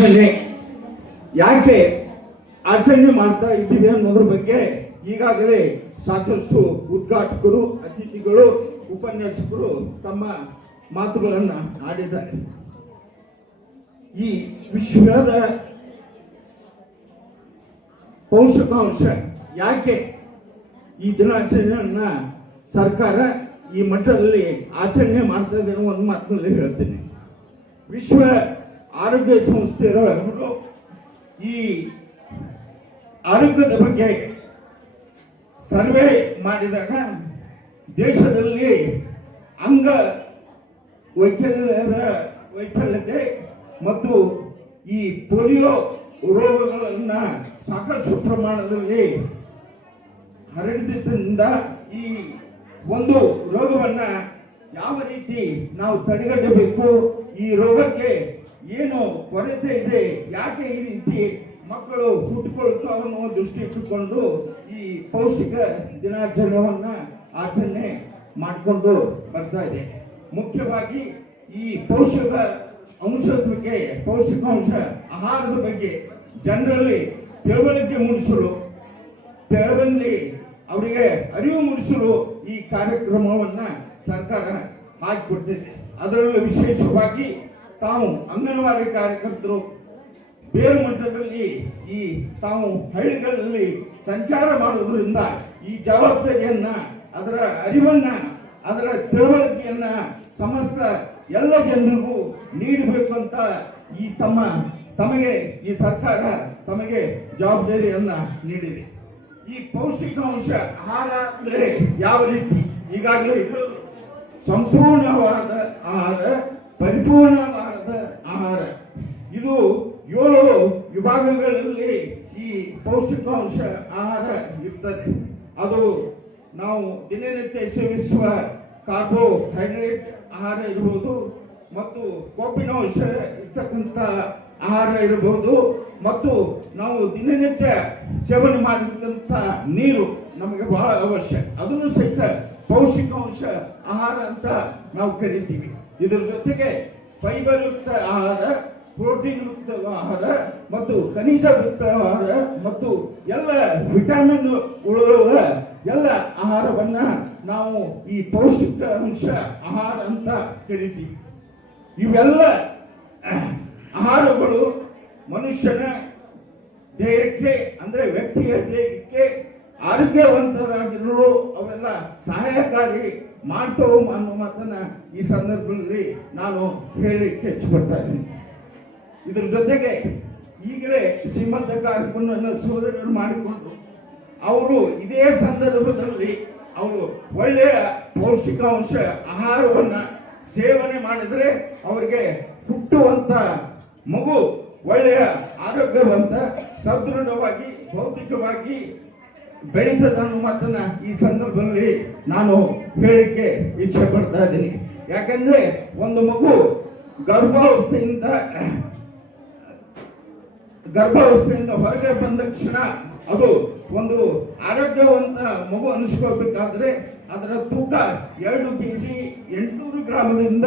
ದಿನಾಚರಣೆ ಯಾಕೆ ಆಚರಣೆ ಮಾಡ್ತಾ ಇದ್ದೀವಿ ಅನ್ನೋದ್ರ ಬಗ್ಗೆ ಈಗಾಗಲೇ ಸಾಕಷ್ಟು ಉದ್ಘಾಟಕರು, ಅತಿಥಿಗಳು, ಉಪನ್ಯಾಸಕರು ತಮ್ಮ ಮಾತುಗಳನ್ನು ಆಡಿದ್ದಾರೆ. ಈ ವಿಶ್ವದ ಪೌಷ್ಟಿಕಾಂಶ ಯಾಕೆ ಈ ದಿನಾಚರಣೆಯನ್ನ ಸರ್ಕಾರ ಈ ಮಟ್ಟದಲ್ಲಿ ಆಚರಣೆ ಮಾಡ್ತಾ ಇದೆ ಅನ್ನೋ ಒಂದು ಮಾತಿನಲ್ಲಿ ಹೇಳ್ತೀನಿ. ವಿಶ್ವ ಆರೋಗ್ಯ ಸಂಸ್ಥೆಯವರು ಈ ಆರೋಗ್ಯದ ಬಗ್ಗೆ ಸರ್ವೆ ಮಾಡಿದಾಗ ದೇಶದಲ್ಲಿ ಅಂಗ ವೈಫಲ್ಯತೆ ಮತ್ತು ಈ ಪೋಲಿಯೋ ರೋಗಗಳನ್ನ ಸಾಕಷ್ಟು ಪ್ರಮಾಣದಲ್ಲಿ ಹರಡಿದ್ದರಿಂದ ಈ ಒಂದು ರೋಗವನ್ನ ಯಾವ ರೀತಿ ನಾವು ತಡೆಗಟ್ಟಬೇಕು, ಈ ರೋಗಕ್ಕೆ ಏನು ಕೊರತೆ ಇದೆ, ಯಾಕೆ ಈ ರೀತಿ ಮಕ್ಕಳು ಹುಟ್ಟುಕೊಳ್ತಾವ ಅನ್ನೋ ದೃಷ್ಟಿ ಇಟ್ಟುಕೊಂಡು ಈ ಪೌಷ್ಟಿಕ ದಿನಾಚರಣೆಯನ್ನ ಆಚರಣೆ ಮಾಡಿಕೊಂಡು ಬರ್ತಾ ಇದೆ. ಮುಖ್ಯವಾಗಿ ಈ ಪೌಷ್ಟಿಕಾಂಶ ಆಹಾರದ ಬಗ್ಗೆ ಜನರಲ್ಲಿ ತಿಳುವಳಿಕೆ ಮೂಡಿಸಲು, ಅವರಿಗೆ ಅರಿವು ಮೂಡಿಸಲು ಈ ಕಾರ್ಯಕ್ರಮವನ್ನ ಸರ್ಕಾರ ಹಾಕಿಕೊಟ್ಟಿದೆ. ಅದರಲ್ಲೂ ವಿಶೇಷವಾಗಿ ತಾವು ಅಂಗನವಾಡಿ ಕಾರ್ಯಕರ್ತರು ಬೇರು ಮಟ್ಟದಲ್ಲಿ ತಾವು ಹಳ್ಳಿಗಳಲ್ಲಿ ಸಂಚಾರ ಮಾಡುವುದರಿಂದ ಈ ಜವಾಬ್ದಾರಿಯನ್ನ, ಅದರ ಅರಿವನ್ನ, ಅದರ ತಿಳುವಳಿಕೆಯನ್ನ ಸಮಸ್ತ ಎಲ್ಲ ಜನರಿಗೂ ನೀಡಬೇಕು ಅಂತ ಈ ಸರ್ಕಾರ ತಮಗೆ ಜವಾಬ್ದಾರಿಯನ್ನ ನೀಡಿದೆ. ಈ ಪೌಷ್ಟಿಕಾಂಶ ಆಹಾರ ಅಂದ್ರೆ ಯಾವ ರೀತಿ ಈಗಾಗಲೇ ಸಂಪೂರ್ಣವಾದ ಆಹಾರ, ಪರಿಪೂರ್ಣವಾದ ಆಹಾರ, ಇದು 7 ವಿಭಾಗಗಳಲ್ಲಿ ಈ ಪೌಷ್ಟಿಕಾಂಶ ಆಹಾರ ಇರ್ತದೆ. ಅದು ನಾವು ದಿನನಿತ್ಯ ಸೇವಿಸುವ ಕಾರ್ಬೋಹೈಡ್ರೇಟ್ ಆಹಾರ ಇರಬಹುದು, ಮತ್ತು ಕೊಬ್ಬಿನಾಂಶ ಇರ್ತಕ್ಕಂಥ ಆಹಾರ ಇರಬಹುದು, ಮತ್ತು ನಾವು ದಿನನಿತ್ಯ ಸೇವನೆ ಮಾಡಿದಂಥ ನೀರು ನಮಗೆ ಬಹಳ ಅವಶ್ಯ, ಅದನ್ನು ಸಹಿತ ಪೌಷ್ಟಿಕಾಂಶ ಆಹಾರ ಅಂತ ನಾವು ಕರಿತೀವಿ. ಇದರ ಜೊತೆಗೆ ಫೈಬರ್ ಯುಕ್ತ ಆಹಾರ, ಪ್ರೋಟೀನ್ ಯುಕ್ತ ಆಹಾರ ಮತ್ತು ಖನಿಜಯುಕ್ತ ಆಹಾರ ಮತ್ತು ಎಲ್ಲ ವಿಟಮಿನ್ ಉಳ್ಳುವ ಎಲ್ಲ ಆಹಾರವನ್ನ ನಾವು ಈ ಪೌಷ್ಟಿಕಾಂಶ ಆಹಾರ ಅಂತ ಕರಿತೀವಿ. ಇವೆಲ್ಲ ಆಹಾರಗಳು ಮನುಷ್ಯನ ದೇಹಕ್ಕೆ ಅಂದ್ರೆ ವ್ಯಕ್ತಿಯ ದೇಹಕ್ಕೆ ಆರೋಗ್ಯವಂತರಾಗಿರಲು ಅವೆಲ್ಲ ಸಹಾಯಕಾರಿ ಮಾಡ್ತವೆ ಅನ್ನೋ ಮಾತನ್ನ ಈ ಸಂದರ್ಭದಲ್ಲಿ ನಾನು ಹೇಳಲಿಕ್ಕೆ ಇಚ್ಛಪಡ್ತಾ ಇದ್ದೀನಿ. ಇದರ ಜೊತೆಗೆ ಈಗಲೇ ಶ್ರೀಮಂತ ಕಾರ್ಯಕ್ರಮವನ್ನು ಸೋದರರು ಮಾಡಿಕೊಂಡು ಅವರು ಇದೇ ಸಂದರ್ಭದಲ್ಲಿ ಅವರು ಒಳ್ಳೆಯ ಪೌಷ್ಟಿಕಾಂಶ ಆಹಾರವನ್ನ ಸೇವನೆ ಮಾಡಿದರೆ ಅವರಿಗೆ ಹುಟ್ಟುವಂತ ಮಗು ಒಳ್ಳೆಯ ಆರೋಗ್ಯವಂತ, ಸದೃಢವಾಗಿ, ಭೌತಿಕವಾಗಿ ಬೆಳೀತದ ಅನ್ನೋ ಮಾತನ್ನ ಈ ಸಂದರ್ಭದಲ್ಲಿ ನಾನು ಹೇಳಿಕೆ ಇಚ್ಛೆ ಪಡ್ತಾ ಇದ್ದೀನಿ. ಯಾಕಂದ್ರೆ ಒಂದು ಮಗು ಗರ್ಭಾವಸ್ಥೆಯಿಂದ ಹೊರಗೆ ಬಂದ ಕ್ಷಣ ಅದು ಒಂದು ಆರೋಗ್ಯವಂತ ಮಗು ಅನಿಸ್ಕೋಬೇಕಾದ್ರೆ ಅದರ ತೂಕ 2 kg 800 ಗ್ರಾಮದಿಂದ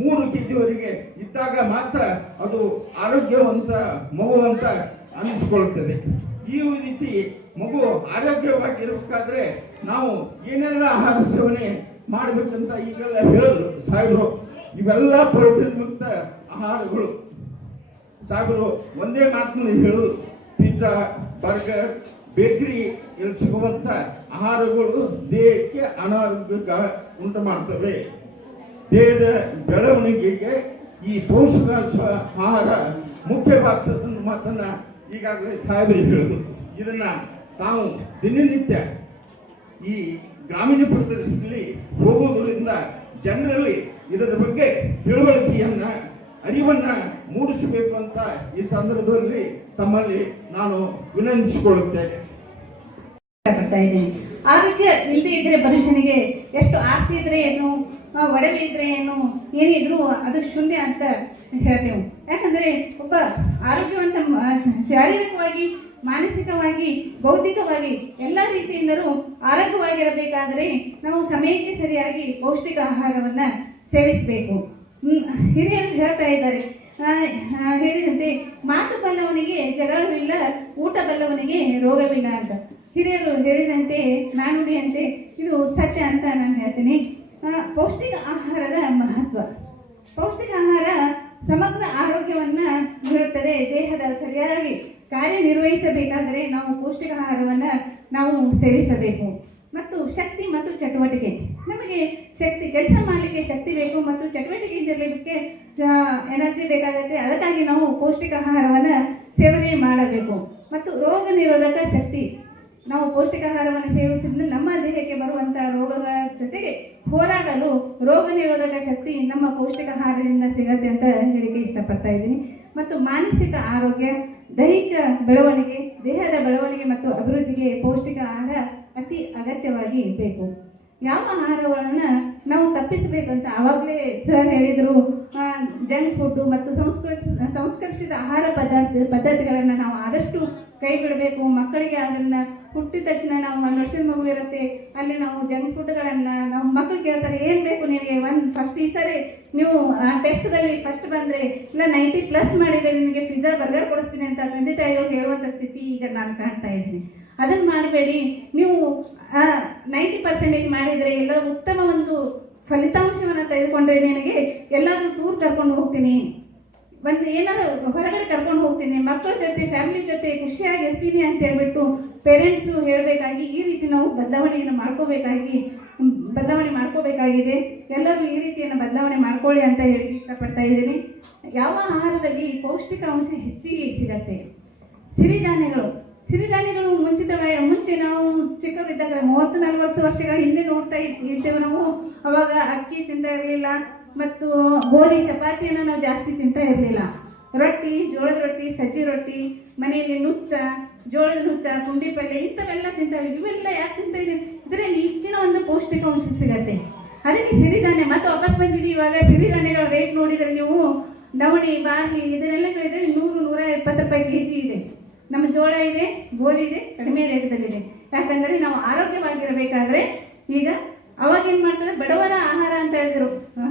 3 kg ವರೆಗೆ ಇದ್ದಾಗ ಮಾತ್ರ ಅದು ಆರೋಗ್ಯವಂತ ಮಗು ಅಂತ ಅನಿಸ್ಕೊಳ್ತದೆ. ಈ ರೀತಿ ಮಗು ಆರೋಗ್ಯವಾಗಿರ್ಬೇಕಾದ್ರೆ ನಾವು ಏನೆಲ್ಲ ಆಹಾರ ಸೇವನೆ ಮಾಡ್ಬೇಕಂತ ಈಗೆಲ್ಲ ಹೇಳಿದ್ರು ಸಾಹೇಬರು. ಇವೆಲ್ಲ ಪ್ರೋಟೀನ್ ಯುಕ್ತ ಆಹಾರಗಳು ಸಾಹೇಬರು ಒಂದೇ ಮಾತಿನಲ್ಲಿ ಹೇಳು, ಪಿಜ್ಜಾ, ಬರ್ಗರ್, ಬೇಕರಿ ಇಲ್ಲಿ ಸಿಗುವಂತ ಆಹಾರಗಳು ದೇಹಕ್ಕೆ ಅನಾರೋಗ್ಯ ಉಂಟು ಮಾಡ್ತವೆ. ದೇಹದ ಬೆಳವಣಿಗೆಗೆ ಈ ಪೌಷ್ಟಿಕಾಂಶ ಆಹಾರ ಮುಖ್ಯವಾಗ್ತದ ಮಾತನ್ನ ಈಗಾಗಲೇ ಸಾಹೇಬರು ಹೇಳಿದ್ರು. ಇದನ್ನ ತಾವು ದಿನನಿತ್ಯ ಈ ಗ್ರಾಮೀಣ ಪ್ರದೇಶದಲ್ಲಿ ಹೋಗೋದ್ರಿಂದ ಜನರಲ್ಲಿ ಇದರ ಬಗ್ಗೆ ತಿಳುವಳಿಕೆಯನ್ನ, ಅರಿವನ್ನ ಮೂಡಿಸಬೇಕು ಅಂತ ಈ ಸಂದರ್ಭದಲ್ಲಿ ತಮ್ಮಲ್ಲಿ ನಾನು ವಿನಂತಿಸಿಕೊಳ್ಳುತ್ತೇನೆ. ಆರೋಗ್ಯ ಇಲ್ಲದೆ ಇದ್ರೆ ಮನುಷ್ಯನಿಗೆ ಎಷ್ಟು ಆಸ್ತಿ ಇದ್ರೆ ಏನು, ಒಡವೆ ಇದ್ರೆ ಏನು, ಏನಿದ್ರು ಅದು ಶೂನ್ಯ ಅಂತ ಹೇಳ್ತೇವೆ. ಯಾಕಂದ್ರೆ ಒಬ್ಬ ಆರೋಗ್ಯವಂತ ಶಾರೀರಿಕವಾಗಿ, ಮಾನಸಿಕವಾಗಿ, ಬೌದ್ಧಿಕವಾಗಿ ಎಲ್ಲ ರೀತಿಯಿಂದಲೂ ಆರೋಗ್ಯವಾಗಿರಬೇಕಾದರೆ ನಾವು ಸಮಯಕ್ಕೆ ಸರಿಯಾಗಿ ಪೌಷ್ಟಿಕ ಆಹಾರವನ್ನ ಸೇವಿಸಬೇಕು. ಹಿರಿಯರು ಹೇಳ್ತಾ ಇದ್ದಾರೆ, ಹೇಳಿದಂತೆ ಮಾತು ಬಲ್ಲವನಿಗೆ ಜಗಳವಿಲ್ಲ, ಊಟ ಬಲ್ಲವನಿಗೆ ರೋಗವಿಲ್ಲ ಅಂತ ಹಿರಿಯರು ಹೇಳಿದಂತೆ ನಾನುಡಿಯಂತೆ ಇದು ಸತ್ಯ ಅಂತ ನಾನು ಹೇಳ್ತೀನಿ. ಪೌಷ್ಟಿಕ ಆಹಾರದ ಮಹತ್ವ. ಪೌಷ್ಟಿಕ ಆಹಾರ ಸಮಗ್ರ ಆರೋಗ್ಯವನ್ನು ನೀಡುತ್ತದೆ. ದೇಹದ ಸರಿಯಾಗಿ ಕಾರ್ಯನಿರ್ವಹಿಸಬೇಕಾದರೆ ನಾವು ಪೌಷ್ಟಿಕ ಆಹಾರವನ್ನು ನಾವು ಸೇವಿಸಬೇಕು. ಮತ್ತು ಶಕ್ತಿ ಮತ್ತು ಚಟುವಟಿಕೆ. ನಮಗೆ ಶಕ್ತಿ, ಕೆಲಸ ಮಾಡಲಿಕ್ಕೆ ಶಕ್ತಿ ಬೇಕು ಮತ್ತು ಚಟುವಟಿಕೆಯಿಂದಿರಲಿಕ್ಕೆ ಎನರ್ಜಿ ಬೇಕಾಗುತ್ತೆ. ಅದಕ್ಕಾಗಿ ನಾವು ಪೌಷ್ಟಿಕ ಆಹಾರವನ್ನು ಸೇವನೆ ಮಾಡಬೇಕು. ಮತ್ತು ರೋಗ ನಿರೋಧಕ ಶಕ್ತಿ. ನಾವು ಪೌಷ್ಟಿಕ ಆಹಾರವನ್ನು ಸೇವಿಸಿದ್ರೆ ನಮ್ಮ ದೇಹಕ್ಕೆ ಬರುವಂಥ ರೋಗಗಳ ಜೊತೆಗೆ ಹೋರಾಡಲು ರೋಗ ನಿರೋಧಕ ಶಕ್ತಿ ನಮ್ಮ ಪೌಷ್ಟಿಕ ಆಹಾರದಿಂದ ಸಿಗತ್ತೆ ಅಂತ ಹೇಳಿಕೆ ಇಷ್ಟಪಡ್ತಾ ಇದ್ದೀನಿ. ಮತ್ತು ಮಾನಸಿಕ ಆರೋಗ್ಯ, ದೈಹಿಕ ಬೆಳವಣಿಗೆ, ದೇಹದ ಬೆಳವಣಿಗೆ ಮತ್ತು ಅಭಿವೃದ್ಧಿಗೆ ಪೌಷ್ಟಿಕ ಆಹಾರ ಅತಿ ಅಗತ್ಯವಾಗಿ ಬೇಕು. ಯಾವ ಆಹಾರಗಳನ್ನು ನಾವು ತಪ್ಪಿಸಬೇಕಂತ ಆವಾಗಲೇ ಸರ್ ಹೇಳಿದರು. ಜಂಕ್ ಫುಡ್ಡು ಮತ್ತು ಸಂಸ್ಕರಿಸಿದ ಆಹಾರ ಪದ್ಧತಿಗಳನ್ನು ನಾವು ಆದಷ್ಟು ಕೈ ಬಿಡಬೇಕು. ಮಕ್ಕಳಿಗೆ ಅದನ್ನು ಹುಟ್ಟಿದ ತಕ್ಷಣ ನಾವು 1 ವರ್ಷದ ಮಗು ಇರುತ್ತೆ, ಅಲ್ಲಿ ನಾವು ಜಂಕ್ ಫುಡ್ಗಳನ್ನು ನಾವು ಮಕ್ಕಳು ಕೇಳ್ತಾರೆ, ಏನು ಬೇಕು ನಿಮಗೆ ಫಸ್ಟ್ ಈ ಸರಿ ನೀವು ಟೆಸ್ಟ್ದಲ್ಲಿ ಫಸ್ಟ್ ಬಂದರೆ ಇಲ್ಲ 90+ ಮಾಡಿದರೆ ನಿಮಗೆ ಪಿಜ್ಜಾ ಬರ್ಗರ್ ಕೊಡಿಸ್ತೀನಿ ಅಂತ ತಂದೆ ತಾಯಿಗಳು ಹೇಳುವಂಥ ಸ್ಥಿತಿ ಈಗ ನಾನು ಕಾಣ್ತಾ ಇದ್ದೀನಿ. ಅದನ್ನು ಮಾಡಬೇಡಿ. ನೀವು 90% ಮಾಡಿದರೆ ಎಲ್ಲ ಉತ್ತಮ ಒಂದು ಫಲಿತಾಂಶವನ್ನು ತೆಗೆದುಕೊಂಡ್ರೆ ನಿನಗೆ ಎಲ್ಲರೂ ಟೂರ್ ಕರ್ಕೊಂಡು ಹೋಗ್ತೀನಿ, ಒಂದು ಏನಾದ್ರು ಹೊರಗಡೆ ಕರ್ಕೊಂಡು ಹೋಗ್ತೀನಿ, ಮಕ್ಕಳ ಜೊತೆ ಫ್ಯಾಮಿಲಿ ಜೊತೆ ಖುಷಿಯಾಗಿ ಇರ್ತೀನಿ ಅಂತ ಹೇಳ್ಬಿಟ್ಟು ಪೇರೆಂಟ್ಸು ಹೇಳಬೇಕಾಗಿ ಈ ರೀತಿ ನಾವು ಬದಲಾವಣೆಯನ್ನು ಮಾಡ್ಕೋಬೇಕಾಗಿದೆ. ಎಲ್ಲರೂ ಈ ರೀತಿಯನ್ನು ಬದಲಾವಣೆ ಮಾಡ್ಕೊಳ್ಳಿ ಅಂತ ಹೇಳಿ ಇಷ್ಟಪಡ್ತಾ ಇದ್ದೀನಿ. ಯಾವ ಆಹಾರದಲ್ಲಿ ಪೌಷ್ಟಿಕಾಂಶ ಹೆಚ್ಚಿಗೆ ಸಿಗತ್ತೆ? ಸಿರಿಧಾನ್ಯಗಳು ಮುಂಚೆ ನಾವು ಚಿಕ್ಕವರಿದ್ದಾಗ 30-40 ವರ್ಷಗಳ ಹಿಂದೆ ನೋಡ್ತಾ ಇರ್ತೇವೆ ನಾವು. ಅವಾಗ ಅಕ್ಕಿ ತಿಂತಾ ಇರಲಿಲ್ಲ ಮತ್ತು ಗೋಧಿ ಚಪಾತಿಯನ್ನು ನಾವು ಜಾಸ್ತಿ ತಿಂತಾ ಇರಲಿಲ್ಲ. ರೊಟ್ಟಿ, ಜೋಳದ ರೊಟ್ಟಿ, ಸಜ್ಜಿ ರೊಟ್ಟಿ, ಮನೆಯಲ್ಲಿ ನುಚ್ಚ, ಜೋಳದ ನುಚ್ಚ, ಪುಂಡಿ ಪಲ್ಯ ಇಂಥವೆಲ್ಲ ತಿಂತಾವೆ. ಇವೆಲ್ಲ ಯಾಕೆ ತಿಂತಾ ಇದ್ದೀವಿ? ಇದರಲ್ಲಿ ಹೆಚ್ಚಿನ ಒಂದು ಪೌಷ್ಟಿಕಾಂಶ ಸಿಗತ್ತೆ. ಅದಕ್ಕೆ ಸಿರಿಧಾನ್ಯ ಮತ್ತೆ ವಾಪಸ್ ಬಂದಿದ್ದೀವಿ. ಇವಾಗ ಸಿರಿಧಾನ್ಯಗಳ ರೇಟ್ ನೋಡಿದರೆ ನೀವು ನವಣೆ, ಬಾರ್ಲಿ ಇದನ್ನೆಲ್ಲ ಕಳೆದರೆ 100-120 ರೂಪಾಯಿ kg ಇದೆ. ನಮ್ಮ ಜೋಳ ಇದೆ, ಗೋಧಿ ಇದೆ, ಕಡಿಮೆ ರೇಟ್ದಲ್ಲಿದೆ. ಯಾಕಂದರೆ ನಾವು ಆರೋಗ್ಯವಾಗಿರಬೇಕಾದ್ರೆ ಈಗ ಅವಾಗ ಏನು ಮಾಡ್ತಾರೆ, ಬಡವರ ಆಹಾರ ಅಂತ ಹೇಳಿದ್ರು.